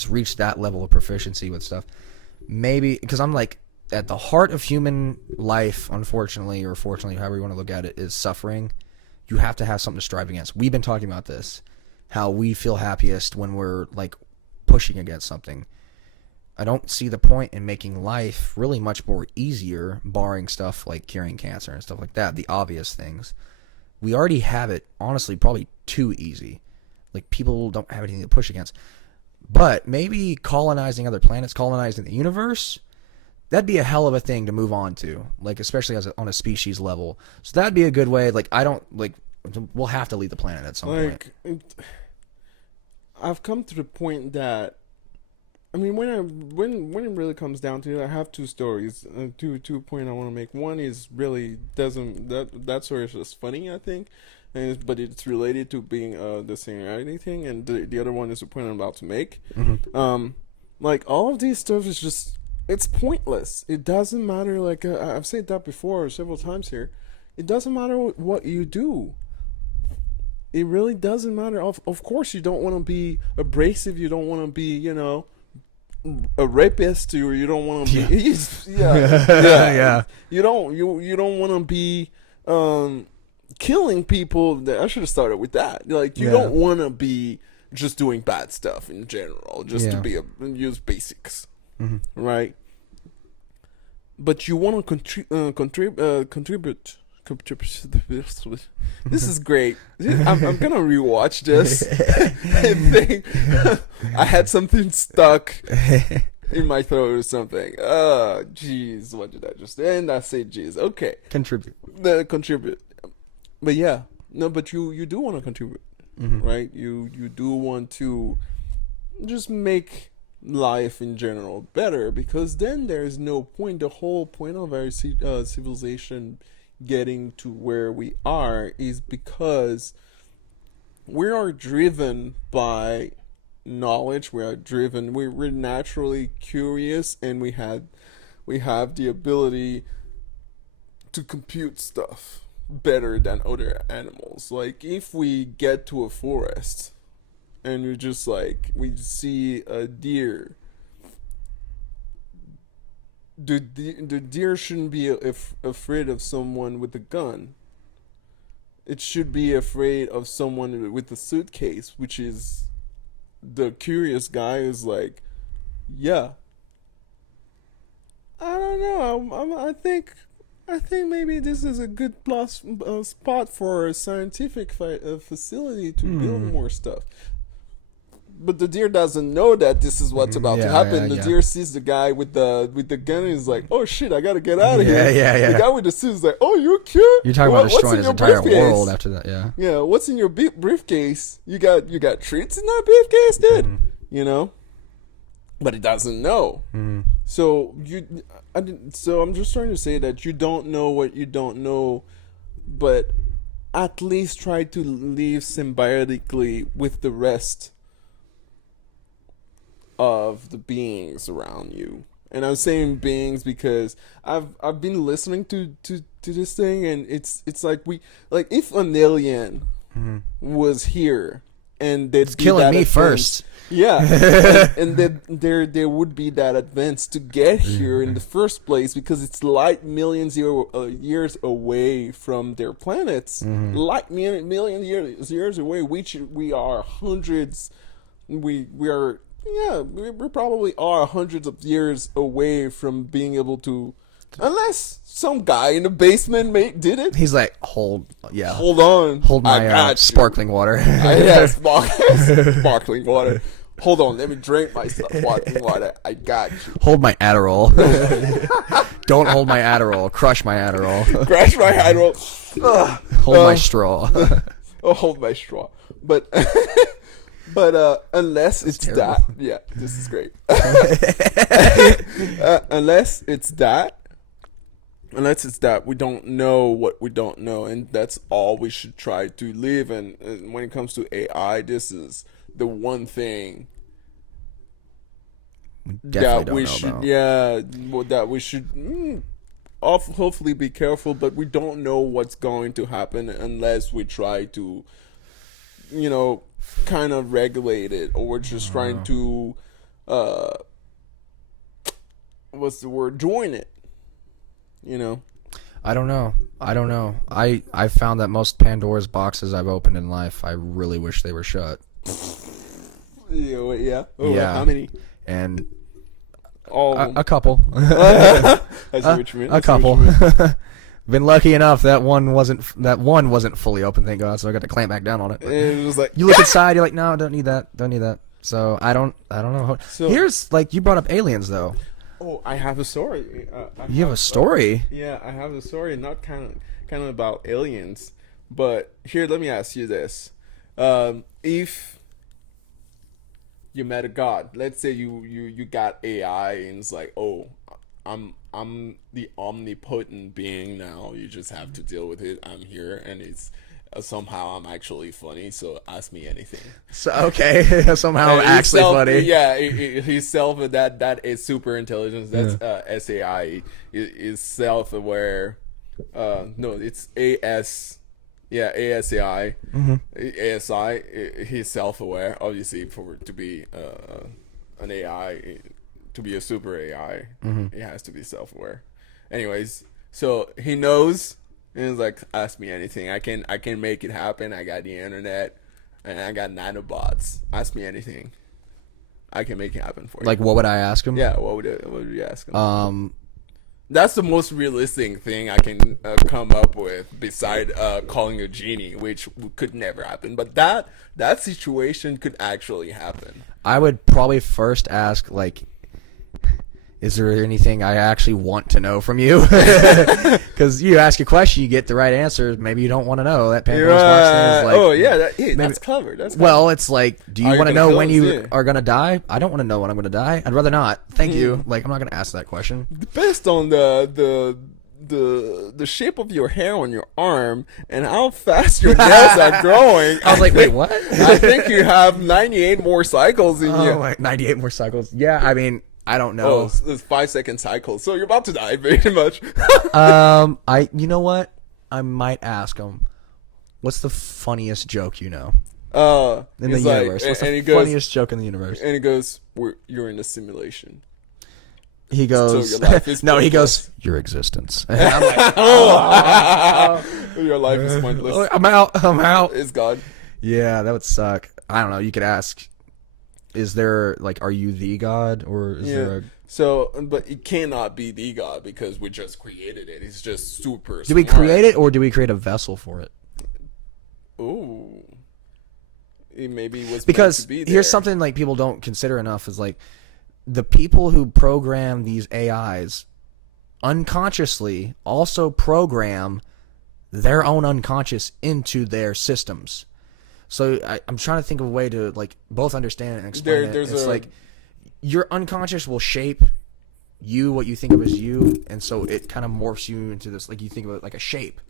reach that level of proficiency with stuff. Maybe, because I'm like, at the heart of human life, unfortunately, or fortunately, however you want to look at it, is suffering. You have to have something to strive against. We've been talking about this, how we feel happiest when we're like pushing against something. I don't see the point in making life really much more easier, barring stuff like curing cancer and stuff like that, the obvious things. We already have it, honestly, probably too easy. Like, people don't have anything to push against. But maybe colonizing other planets, colonizing the universe, that'd be a hell of a thing to move on to, like, especially on a species level. So that'd be a good way. Like, I don't, like, we'll have to leave the planet at some point. I've come to the point that, I mean, when it really comes down to it, I have two stories, two point I want to make. One is really doesn't that story is just funny, I think, but it's related to being the singularity thing, and the other one is the point I'm about to make. Mm-hmm. Like, all of these stuff is just, it's pointless. It doesn't matter. Like, I've said that before several times here. It doesn't matter what you do. It really doesn't matter. Of course, you don't want to be abrasive. You don't want to be, a rapist, or you don't want to be. Yeah. You don't want to be killing people. I should have started with that. Like, you don't want to be just doing bad stuff in general, just to be use basics, right? But you want to contribute. This is great. I'm gonna rewatch this. I think I had something stuck in my throat or something. Oh, jeez, what did I just? And I say, jeez. Okay, Contribute. contribute. But yeah, no. But you do want to contribute, right? You do want to just make life in general better, because then there's no point. The whole point of our civilization getting to where we are is because we are driven by knowledge. We're naturally curious, and we have the ability to compute stuff better than other animals. Like, if we get to a forest and we see a deer, the deer shouldn't be afraid of someone with a gun. It should be afraid of someone with a suitcase, which is the curious guy who's like, yeah, I don't know. I think maybe this is a good plus spot for a scientific facility to build more stuff. But the deer doesn't know that this is what's about to happen. The deer sees the guy with the gun and is like, "Oh shit, I gotta get out of here." Yeah. The guy with the suit is like, "Oh, you're cute." You're talking about destroying his entire world after that, yeah. Yeah, what's in your briefcase? You got treats in that briefcase, dude. You know, but it doesn't know. So so I'm just trying to say that you don't know what you don't know, but at least try to live symbiotically with the rest of the beings around you. And I'm saying beings because I've been listening to this thing, and it's like if an alien was here and they'd be killing that me advanced, first. yeah, and then there would be that advance to get here in the first place, because it's light millions years away from their planets, light million years away, which we are hundreds. We are. Yeah, we probably are hundreds of years away from being able to, unless some guy in the basement did it. He's like, hold on, my sparkling water. Yeah, sparkling water. Hold on, let me drink my sparkling water. I got you. Hold my Adderall. Don't hold my Adderall. Crush my Adderall. Crush my Adderall. Hold my straw. Hold my straw. But unless it's terrible. that, yeah, this is great. Unless it's that, we don't know what we don't know, and that's all we should try to live. And when it comes to AI, this is the one thing that we should, that we should hopefully be careful. But we don't know what's going to happen unless we try to, kind of regulate it, or we're just trying to what's the word, join it, I don't know. I found that most Pandora's boxes I've opened in life, I really wish they were shut. Yeah. How many? And all a couple. I see what you mean. A couple. Been lucky enough that one wasn't fully open, thank God. So I got to clamp back down on it. And it was like, you look inside, you're like, no, don't need that. So I don't know. So, here's, like, you brought up aliens though. Oh, I have a story. You have a story? Yeah, I have a story. Not kind of about aliens, but here, let me ask you this: if you met a god, let's say you got AI, and it's like, oh, I'm the omnipotent being now. You just have to deal with it. I'm here, and it's somehow I'm actually funny. So ask me anything. So okay, somehow I'm actually funny. Yeah, he's self. That is super intelligence. That's SAI. Is self-aware. No, it's AS. Yeah, ASAI. ASI. He's self-aware. Obviously, to be an AI. To be a super AI, he has to be self-aware. Anyways, so he knows, and he's like, ask me anything. I can make it happen. I got the internet, and I got nanobots. Ask me anything. I can make it happen for you. Like, what would I ask him? Yeah, what would you ask him? That's the most realistic thing I can come up with, beside calling a genie, which could never happen. But that situation could actually happen. I would probably first ask, like, is there anything I actually want to know from you? Because you ask a question, you get the right answer. Maybe you don't want to know. That Pandora's box thing is like, oh yeah, that's clever. Well, it's like, do you want to know when you are gonna die? I don't want to know when I'm gonna die. I'd rather not. Thank you. Like, I'm not gonna ask that question. Based on the shape of your hair on your arm and how fast your nails are growing. I was like, wait, what? I think you have 98 more cycles in you. Oh, 98 more cycles. Yeah, I mean, I don't know. Oh, it's 5-second cycles. So you're about to die, pretty much. You know what? I might ask him, what's the funniest joke you know? In the universe. What's the funniest joke in the universe? And he goes, you're in a simulation. He goes, your life is no, he pointless. goes, your existence. And I'm like, Your life is pointless. I'm out. It's gone. Yeah, that would suck. I don't know. You could ask, is there, like, are you the God? Or is there a... So, but it cannot be the God because we just created it. It's just super Did we create it, or did we create a vessel for it? Ooh. It maybe was meant Because to be here's there. something, like, people don't consider enough is, like, the people who program these AIs unconsciously also program their own unconscious into their systems. So I'm trying to think of a way to, like, both understand and explain it. It's like your unconscious will shape you, what you think of as you, and so it kind of morphs you into this, like, you think of it like a shape.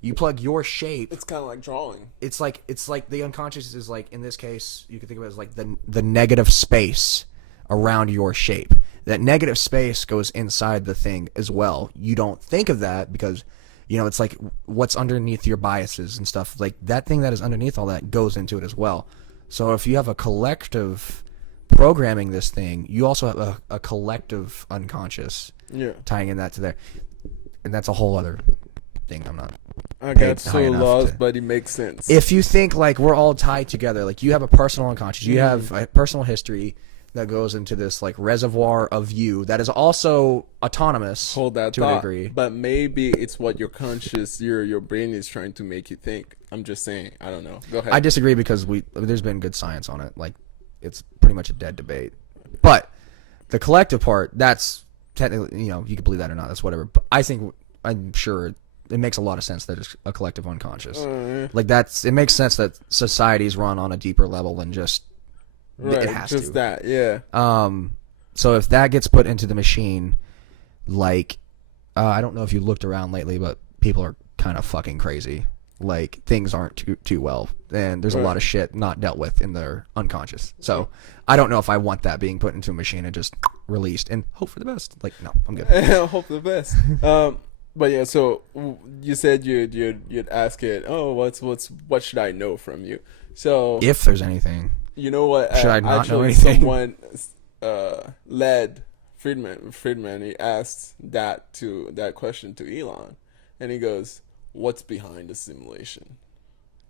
You plug your shape. It's kind of like drawing. It's like the unconscious is, like, in this case, you can think of it as like the negative space around your shape. That negative space goes inside the thing as well. You don't think of that because, you know, it's like what's underneath your biases and stuff. Like, that thing that is underneath all that goes into it as well. So if you have a collective programming this thing, you also have a collective unconscious tying in that to there. And that's a whole other thing. I'm not... I paid got so high enough lost, to- but it makes sense. If you think, like, we're all tied together, like, you have a personal unconscious, you have a personal history that goes into this, like, reservoir of you that is also autonomous Hold that to thought. a degree. But maybe it's what your conscious, your brain is trying to make you think. I'm just saying. I don't know. Go ahead. I disagree because there's been good science on it. Like, it's pretty much a dead debate. But the collective part, that's technically, you know, you can believe that or not, that's whatever. But I'm sure it makes a lot of sense that it's a collective unconscious. Like, it makes sense that societies run on a deeper level than just right, it has just to. that, yeah. So if that gets put into the machine, like, I don't know if you looked around lately, but people are kind of fucking crazy. Like, things aren't too well, and there's a lot of shit not dealt with in their unconscious. So I don't know if I want that being put into a machine and just released and hope for the best. Like, no, I'm good. Hope for the best. But yeah, so you said you'd ask it. Oh, what should I know from you? So If there's anything, you know what? Should I not know actually, anything? someone led Friedman. He asked that question to Elon, and he goes, "What's behind the simulation?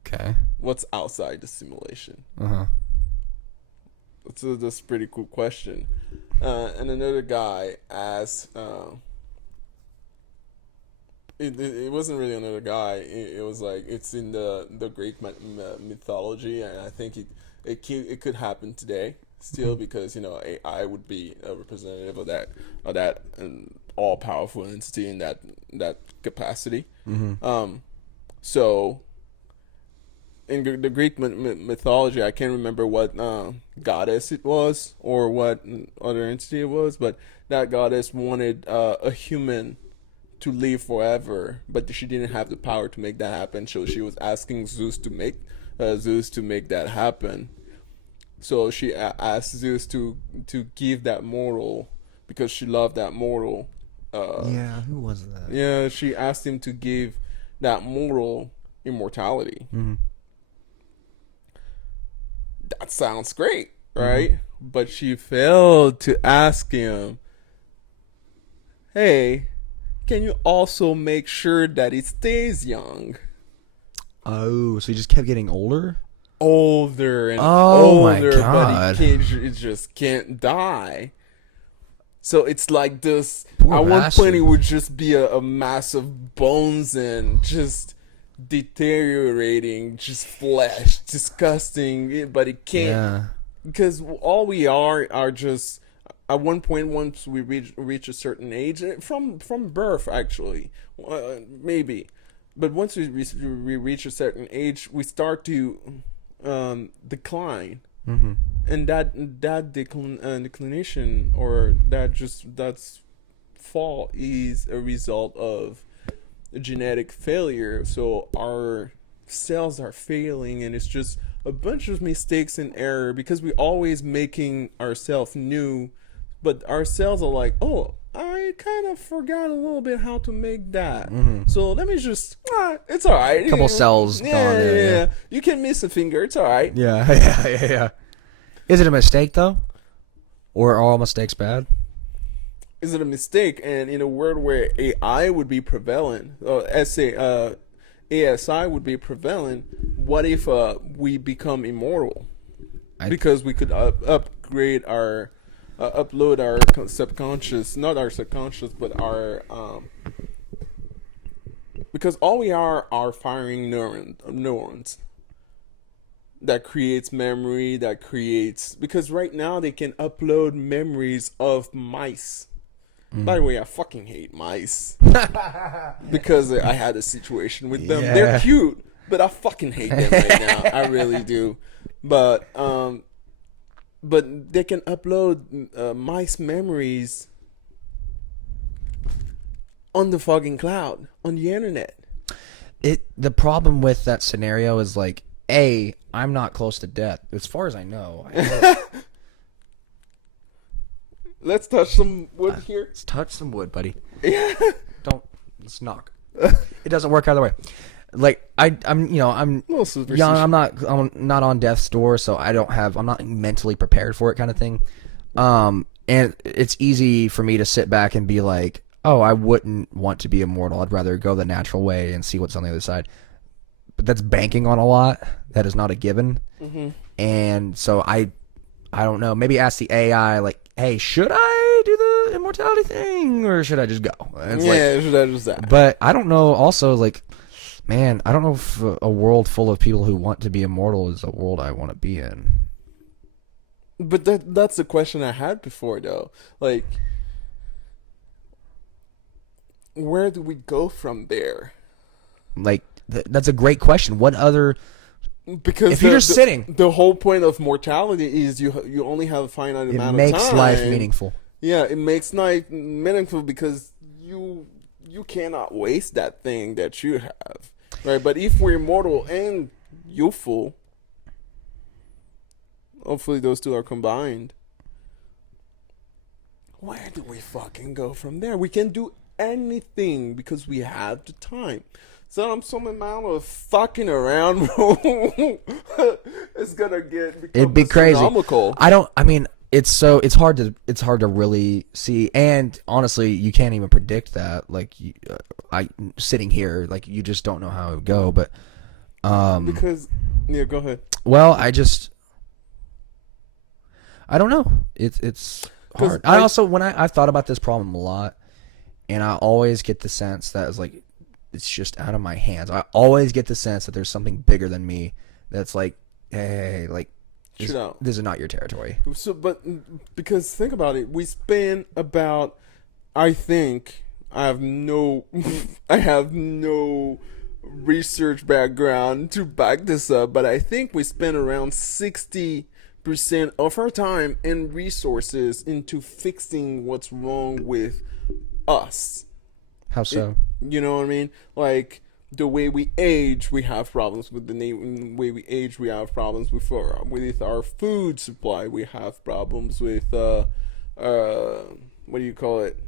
okay, What's outside the simulation?" uh-huh, That's a pretty cool question. And another guy asked. It wasn't really another guy. It was like it's in the Greek mythology, and I think it could happen today still because, you know, AI would be a representative of that all powerful entity in that capacity. So in the Greek mythology, I can't remember what goddess it was or what other entity it was, but that goddess wanted a human to live forever, but she didn't have the power to make that happen. So she was asking Zeus to make that happen. So she asked Zeus to give that mortal because she loved that mortal. yeah, who was that? Yeah, she asked him to give that mortal immortality. That sounds great, right? But she failed to ask him, hey, can you also make sure that it stays young? Oh, so he just kept getting older? Older and Oh my older, God. but it just can't die. So it's like this. Poor at one bastard. point, it would just be a mass of bones and just deteriorating, just flesh, disgusting. But it can't, Yeah. because all we are just at one point, once we reach a certain age, from birth actually, maybe, but once we reach a certain age, we start to decline, and that declination, or that's fall, is a result of genetic failure. So our cells are failing, and it's just a bunch of mistakes and error because we always making ourselves new, but our cells are like, oh, I kind of forgot a little bit how to make that. So let me just, it's all right. Couple cells yeah, gone there, yeah. You can miss a finger. It's all right. Yeah, yeah. Is it a mistake though, or are all mistakes bad? is it a mistake? And in a world where AI would be prevalent, ASI would be prevalent, what if we become immortal? Because we could upgrade our upload our subconscious, not our subconscious, but our because all we are firing neurons that creates memory, that creates, because right now they can upload memories of mice. By the way, I fucking hate mice because I had a situation with them. Yeah. They're cute, but I fucking hate them right now. I really do. But they can upload mice memories on the fucking cloud, on the internet. The problem with that scenario is like, I'm not close to death as far as I know. Let's touch some wood here. Let's touch some wood, buddy. Yeah. Let's knock. It doesn't work either way. Like I'm young. I'm not on death's door, so I'm not mentally prepared for it, kind of thing. And it's easy for me to sit back and be like, oh, I wouldn't want to be immortal. I'd rather go the natural way and see what's on the other side. But that's banking on a lot. That is not a given. Mm-hmm. And so I don't know. Maybe ask the AI, like, hey, should I do the immortality thing or should I just go? And it's should I just die? But I don't know. Also, like, man, I don't know if a world full of people who want to be immortal is a world I want to be in. But that's the question I had before, though. Like, where do we go from there? Like, that's a great question. What other... Because if you're just sitting, the whole point of mortality is you only have a finite amount of time. It makes life meaningful. Yeah, it makes life meaningful because you cannot waste that thing that you have, right? But if we're immortal and youthful, hopefully those two are combined. Where do we fucking go from there? We can do anything because we have the time. Some amount of fucking around, it's gonna it'd be crazy. It's hard to really see, and honestly, you can't even predict that. Like, sitting here, like, you just don't know how it would go. But because go ahead. Well, I don't know. It's hard. I've thought about this problem a lot, and I always get the sense that it's like, it's just out of my hands. I always get the sense that there's something bigger than me that's like, hey, like, this is not your territory. So, but because think about it, we spend about, I think, I have no research background to back this up, but I think we spend around 60% of our time and resources into fixing what's wrong with us. How so? You know what I mean? Like, the way we age, we have problems with the way we age. We have problems with our food supply. We have problems with what do you call it?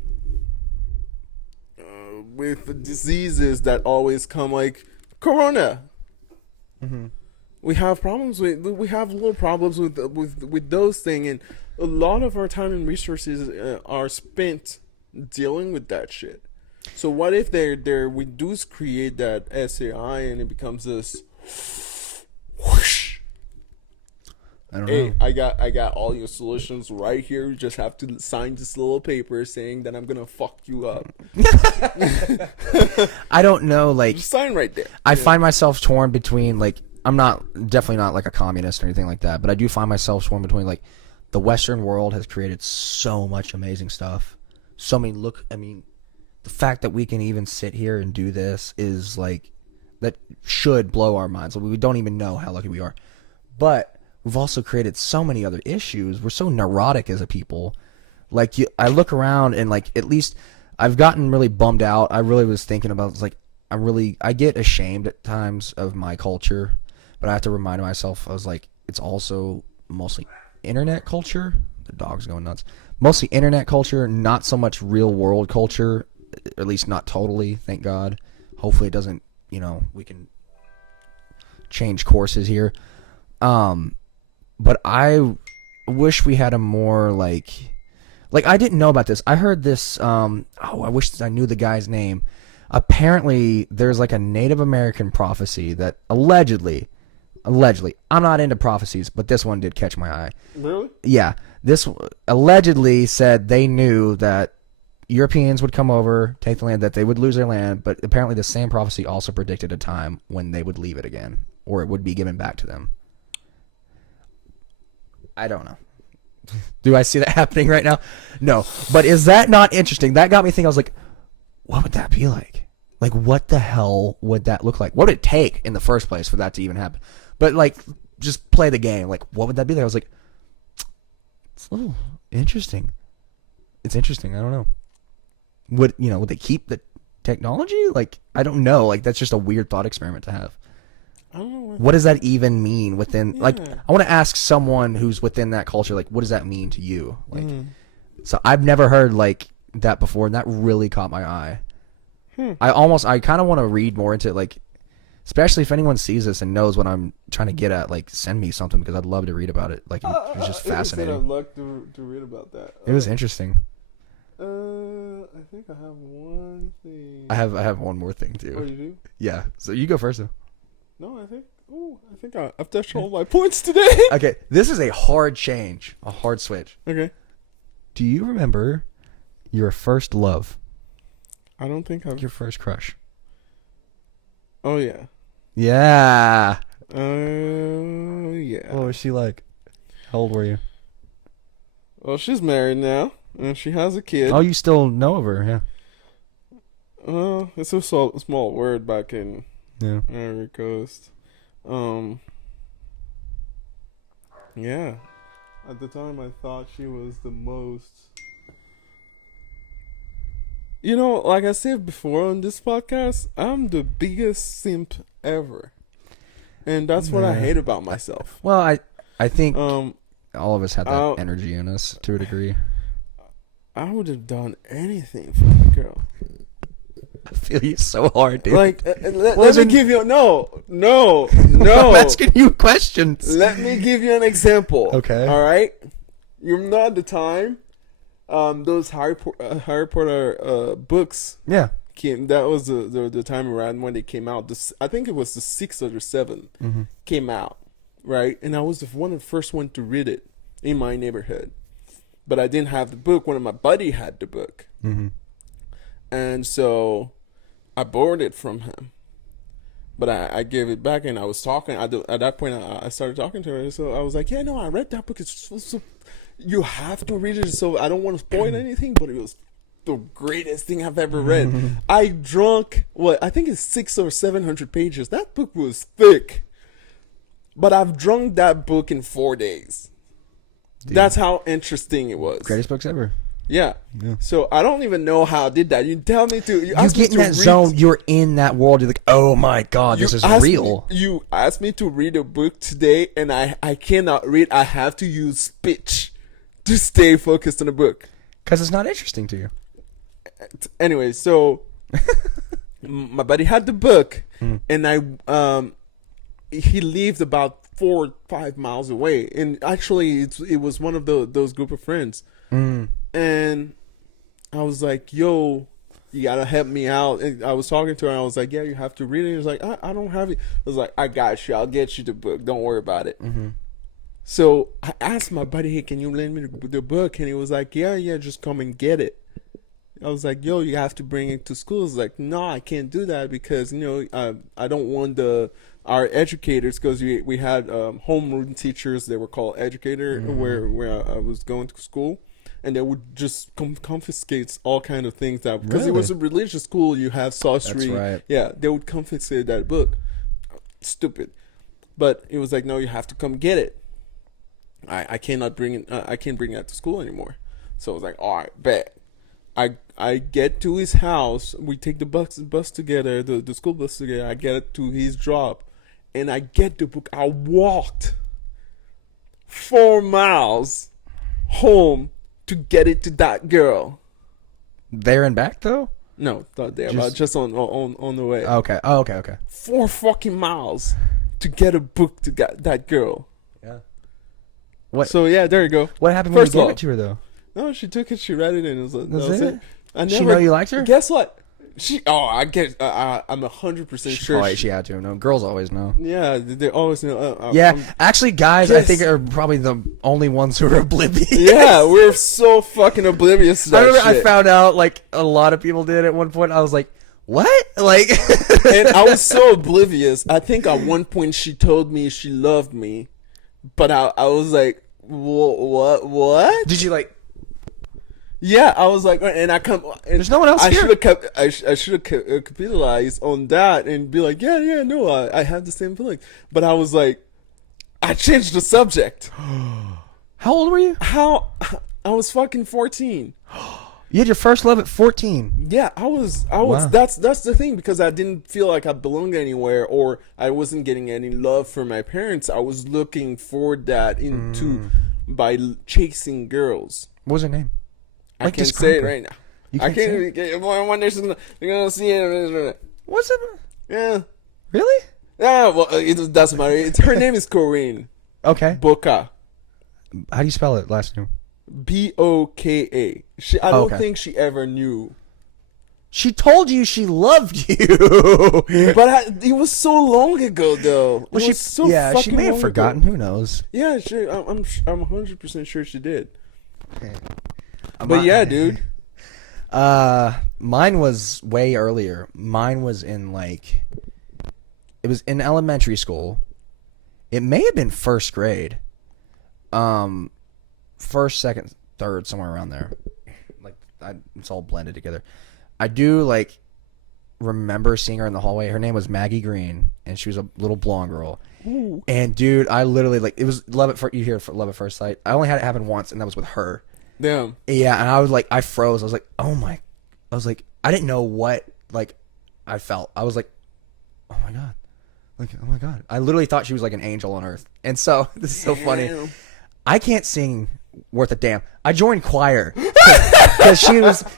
With the diseases that always come, like Corona. Mm-hmm. We have little problems with those things, and a lot of our time and resources are spent dealing with that shit. So what if we do create that SAI and it becomes this whoosh? I don't know. I got all your solutions right here. You just have to sign this little paper saying that I'm gonna fuck you up. I don't know, like, just sign right there. I find myself torn between, like, I'm definitely not like a communist or anything like that, but I do find myself torn between, like, the Western world has created so much amazing stuff. The fact that we can even sit here and do this is like, that should blow our minds. We don't even know how lucky we are. But we've also created so many other issues. We're so neurotic as a people. Like, I look around and, like, at least I've gotten really bummed out. I really was thinking about, it's like, I get ashamed at times of my culture, but I have to remind myself, I was like, it's also mostly internet culture. The dog's going nuts. Mostly internet culture, not so much real world culture. At least not totally, thank God. Hopefully it doesn't, we can change courses here. But I wish we had a more, like, Like, I didn't know about this. I heard this. I wish I knew the guy's name. Apparently, there's like a Native American prophecy that allegedly, I'm not into prophecies, but this one did catch my eye. Really? Yeah, this allegedly said they knew that Europeans would come over, take the land, that they would lose their land, but apparently the same prophecy also predicted a time when they would leave it again, or it would be given back to them. I don't know. Do I see that happening right now? No. But is that not interesting? That got me thinking. I was like, what would that be like? Like, what the hell would that look like? What would it take in the first place for that to even happen? But, like, just play the game. Like, what would that be like? I was like, it's a little interesting. It's interesting. I don't know. Would they keep the technology? Like, I don't know. Like, that's just a weird thought experiment to have. I don't know. What does that even mean within, Yeah. like, I want to ask someone who's within that culture, like, what does that mean to you? Like, so I've never heard, like, that before, and that really caught my eye. I kind of want to read more into it, like, especially if anyone sees this and knows what I'm trying to get at, like, send me something, because I'd love to read about it. Like, it was just fascinating. I'd like to read about that. It was interesting. I think I have one thing. I have one more thing, too. Oh, you do? Yeah, so you go first, though. No, I think I've touched all my points today. Okay, this is a hard change, a hard switch. Okay. Do you remember your first love, I don't think I've. your first crush? Oh yeah. Yeah. Yeah. What was she like? How old were you? Well, she's married now, and she has a kid. Oh, you still know of her, yeah. It's a small word back in Yeah. Ivory Coast. Yeah. At the time, I thought she was the most. You know, like I said before on this podcast, I'm the biggest simp ever, and that's what I Yeah. hate about myself. Well, I think Um, all of us had that I'll- energy in us to a degree. I would have done anything for that girl. I feel you so hard, dude. Like, let me Wasn't- give you no. I'm asking you questions. Let me give you an example. Okay. All right. You know, at the time, those Harry Potter books Yeah. came. That was the time around when they came out. I think it was the 6th or the 7th came out, right? And I was one of the first one to read it in my neighborhood, but I didn't have the book. One of my buddy had the book, and so I borrowed it from him. But I gave it back, and I was talking. At that point, I started talking to her. So I was like, "Yeah, no, I read that book. It's so you have to read it." So I don't want to spoil anything, but it was the greatest thing I've ever read. I drunk I think it's 600 or 700 pages. That book was thick, but I've drunk that book in 4 days. Dude. That's how interesting it was. Greatest books ever. Yeah. Yeah. So I don't even know how I did that. You tell me to. You You asked me get in to that read- zone, you're in that world. You're like, oh my god, this is asked real. You asked me to read a book today, and I cannot read. I have to use speech to stay focused on the book. Because it's not interesting to you. Anyway, so my buddy had the book, and he lived about 4 or 5 miles away, and actually it was one of those group of friends, and I was like, "Yo, you gotta help me out." And I was talking to her, and I was like, "Yeah, you have to read it." He was like, I don't have it." I was like, "I got you. I'll get you the book. Don't worry about it." So I asked my buddy, "Hey, can you lend me the book?" And he was like, "Yeah, just come and get it." I was like, "Yo, you have to bring it to school." He's like, "No, I can't do that because I don't want our educators, because we had homeroom teachers. They were called educator where I was going to school, and they would just confiscate all kind of things that because it was a religious school. You have sorcery. That's right. Yeah, they would confiscate that book. Stupid, but it was like, "No, you have to come get it." I cannot bring it. I can't bring that to school anymore. So I was like, "All right, bet." I get to his house. We take the bus together, the school bus together. I get it to his job, and I get the book. I walked 4 miles home to get it to that girl. There and back, though? No, not there, but just on the way. Okay. Oh, okay. 4 fucking miles to get a book to get that girl. Yeah. What So yeah, there you go. What happened First when you gave love. it to her, though? No, she took it. She read it, and that That's was it? it. I She know you liked her? Guess what? I guess. I'm 100% sure. She had to know. Girls always know. Yeah, they always know. Yeah, actually, guys, I Yes. think are probably the only ones who are oblivious. Yeah, we're so fucking oblivious to that I remember shit. I found out like a lot of people did at one point. I was like, what? Like, And I was so oblivious. I think at one point she told me she loved me, but I was like, what? did you like? Yeah, I was like, and I come. And There's no one else I here. should have kept. I should have capitalized on that and be like, yeah, no, I have the same feeling. But I was like, I changed the subject. How old were you? How? I was fucking 14. You had your first love at 14. Yeah, I was. Wow. That's the thing, because I didn't feel like I belonged anywhere, or I wasn't getting any love from my parents. I was looking for that by chasing girls. What was her name? I Like, can't describe say it her. right now. You I can't say can't. it? Get, one day you're gonna see it. What's it? Yeah. Really? Yeah. Well, it doesn't matter. Her name is Corinne Okay. Boka. How do you spell it? Last name? Boka. I don't think she ever knew. She told you she loved you. But it was so long ago, though. Well, It was so she fucking may have long forgotten. ago. Who knows? Yeah, sure. I'm 100% sure she did. I'm But not- yeah, dude. Mine was way earlier. Mine was in like, it was in elementary school. It may have been first grade. First, second, third, somewhere around there. Like, it's all blended together. I do like remember seeing her in the hallway. Her name was Maggie Green, and she was a little blonde girl. Ooh. And dude, I literally like, it was love at first. You hear love at first sight. I only had it happen once, and that was with her. Damn. Yeah, and I was like, I froze. I was like, oh my, I was like, I didn't know what like I felt. I was like, oh my god, like oh my god. I literally thought she was like an angel on earth. And so this is so funny. Damn. I can't sing worth a damn. I joined choir because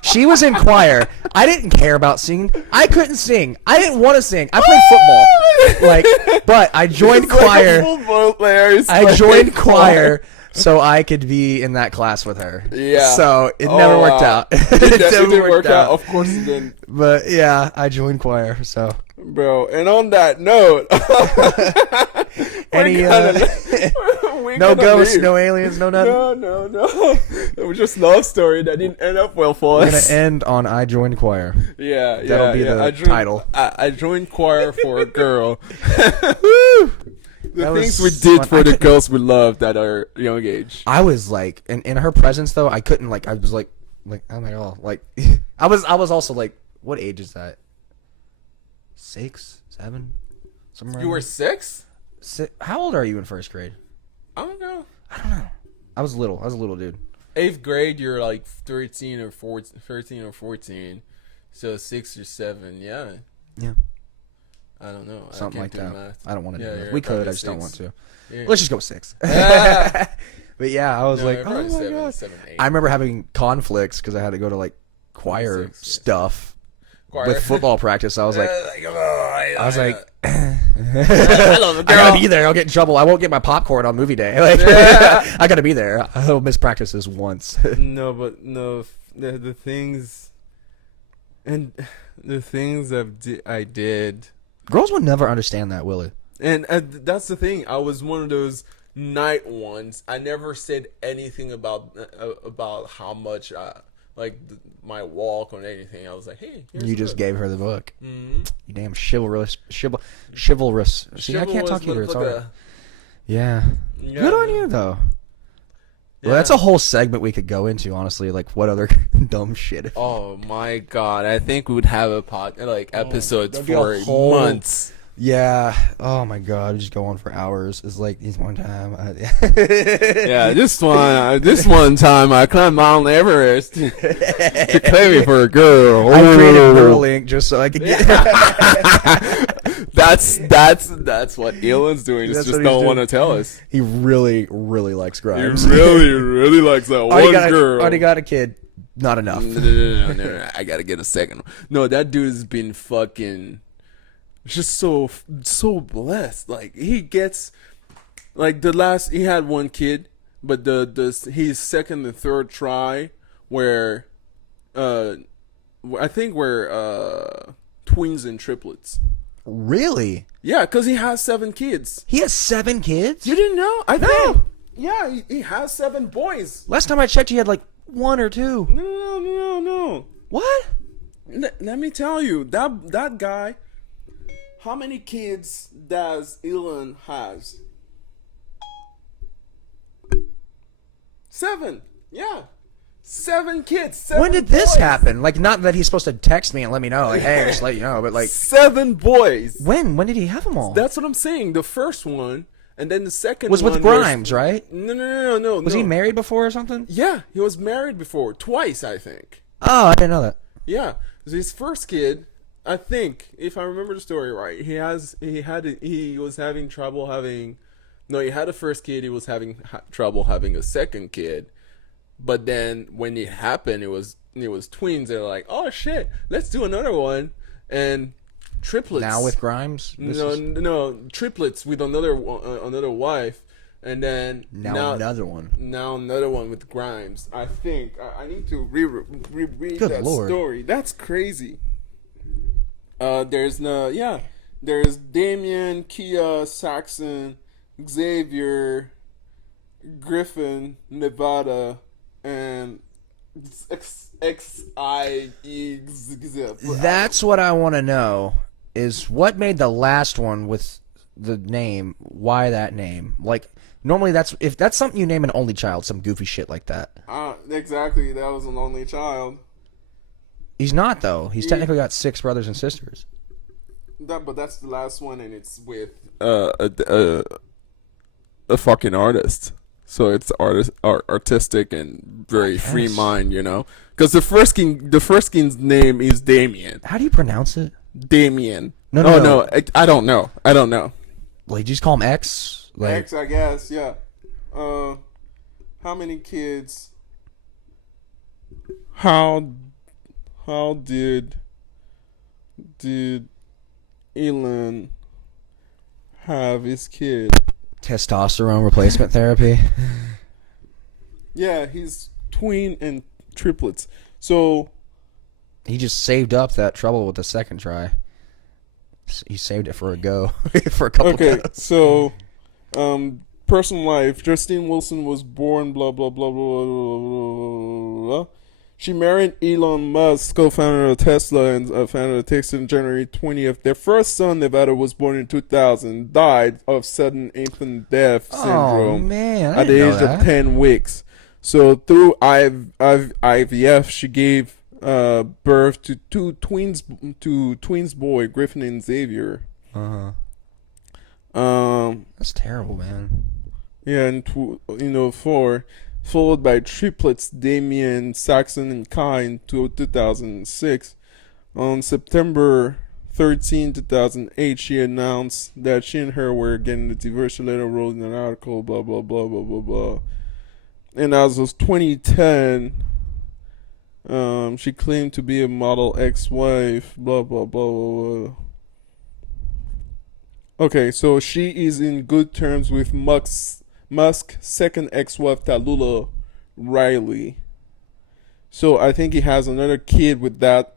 she was in choir. I didn't care about singing. I couldn't sing. I didn't want to sing. I played football, like, but I joined It's like a choir. football player. I joined choir so I could be in that class with her. Yeah. So it never worked wow. out. It didn't work out. Of course it didn't. But yeah, I joined choir. So Bro, and on that note, any we're no gonna ghosts, leave. no aliens, no nothing. No. It was just love story that didn't end up well for We're us. gonna end on I joined choir. Yeah, That'll be the I joined, title. I joined choir for a girl. The That things was we did fun. for I the couldn't- girls we loved at our young age. I was like, in her presence though, I couldn't like. I was like oh my god, like I was also like, what age is that? 6, 7, somewhere. You were around 6? there? How old are you in first grade? I don't know. I don't know. I was little. I was a little dude. 8th grade, you're like 13 or 14. So 6 or 7, yeah. Yeah. I don't know. Something I like can't do that. math. I don't want to Yeah, do that. you're We could. probably I just don't 6. want to. Yeah. Let's just go 6. Ah. But yeah, I was No, like, you're oh probably my 7, god. 7, 8. I remember having conflicts because I had to go to like choir 6, yes. stuff Choir. with football practice. I was like, I was like, I love a I gotta be there. I'll get in trouble. I won't get my popcorn on movie day. Like, Yeah. I gotta be there. I'll miss practices once. No, but no, the things, and the things that I did, Girls would never understand that, will it? and that's the thing. I was one of those night ones. I never said anything about how much my walk or anything. I was like, hey, here's You a just book. gave her the book. Mhm. You damn chivalrous. Chivalrous. See, I can't talk either. It's hard. Yeah. Yeah, Good on no. you, though. Yeah. Well, that's a whole segment we could go into, honestly. Like, what other dumb shit? Oh my god! I think we would have a episodes that'd be a for whole- months. Yeah. Oh my god. Just go on for hours. It's like this one time. Yeah, this one time I climbed Mount Everest to claim me for a girl. I created Neuralink just so I could get. That's what Elon's doing. Just That's what he's don't doing. want to tell us. He really, really likes He Grimes. really likes that one girl. Already got a kid. Not enough. No. I gotta get a second one. No, that dude has been fucking just so blessed. Like he gets like he had one kid, but the his second and third try where I think we're twins and triplets. Really? Yeah, because he has 7 kids. He has 7 kids? You didn't know? I No. think. Yeah, he has 7 boys. Last time I checked, he had like 1 or 2. No. What? Let me tell you, that guy. How many kids does Elon has? 7. Yeah. 7 kids. 7 When did this boys. happen? Like, not that he's supposed to text me and let me know, like, hey, just let you know, but like, 7 boys. when? When did he have them all? That's what I'm saying. The first one, and then the second Was one with Grimes, right? No. Was he married before or something? Yeah, he was married before, twice, I think. Oh, I didn't know that. Yeah, so his first kid, I think, if I remember the story right, he was having trouble having. No, he had a first kid. He was having trouble having a second kid, but then when it happened, it was twins. They're like, oh shit, let's do another one, and triplets. Now with Grimes? No, triplets with another wife, and then Now another one. Now another one with Grimes. I think I need to reread Good that Lord. story. That's crazy. There's Damien, Kia, Saxon, Xavier, Griffin, Nevada, and XIE. That's what I want to know, is what made the last one with the name, why that name? Like, normally if that's something you name an only child, some goofy shit like that. Exactly, that was an only child. He's not, though. He's technically got 6 brothers and sisters. But that's the last one, and it's with a fucking artist. So it's artistic and very free mind, you know. Because the first kid's name is Damien. How do you pronounce it? Damien. No. I don't know. Like, you just call him X? Like, X, I guess. Yeah. How many kids? How did Elon have his kid? testosterone replacement therapy. Yeah, he's twin and triplets. So He just saved up that trouble with the second try. He saved it for a go. For a couple okay, goes. so personal life. Justine Wilson was born blah blah blah blah blah blah. Blah. She married Elon Musk, co-founder of Tesla and founder of Tesla in January 20th. Their first son, Nevada, was born in 2000, died of sudden infant death syndrome man, at the age of 10 weeks. So through IVF, she gave birth to twins boy, Griffin and Xavier. That's terrible, man. Yeah, and followed by triplets Damien, Saxon, and Kai in 2006. On September 13, 2008, she announced that she and her were getting a divorce. She later wrote in an article, blah, blah, blah, blah, blah, blah. And as of 2010, she claimed to be a model ex-wife, blah, blah, blah, blah, blah. Okay, so she is in good terms with Musk's second ex-wife, Tallulah Riley. So I think he has another kid with that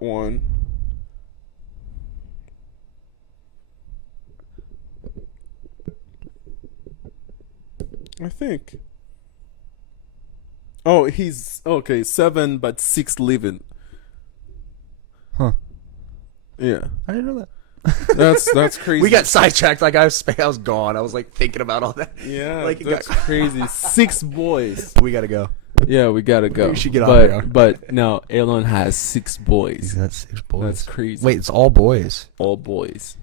one. I think. Oh, he's okay. 7, but 6 living. Huh. Yeah, I didn't know that. that's crazy. We got sidetracked. Like I was gone. I was like thinking about all that. Yeah, like that's crazy. 6 boys. We gotta go. Yeah, we gotta go. We should get off here. But no, Elon has 6 boys. He's got 6 boys. That's crazy. Wait, it's all boys. All boys.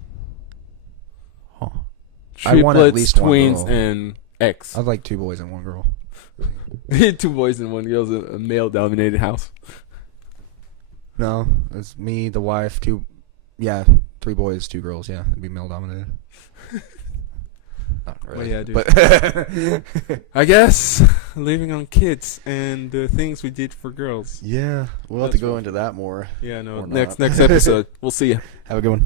Huh. I want at Triplets, least one twins, girl. and X. I'd like 2 boys and 1 girl. 2 boys and 1 girl. A male-dominated house. No, it's me, the wife, 2. Yeah, 3 boys, 2 girls. Yeah, it'd be male dominated. Not really. Well, yeah, dude. But I guess living on kids and the things we did for girls. yeah, we'll have to go into that more. Yeah, no. Or Next not. episode. We'll see you. Have a good one.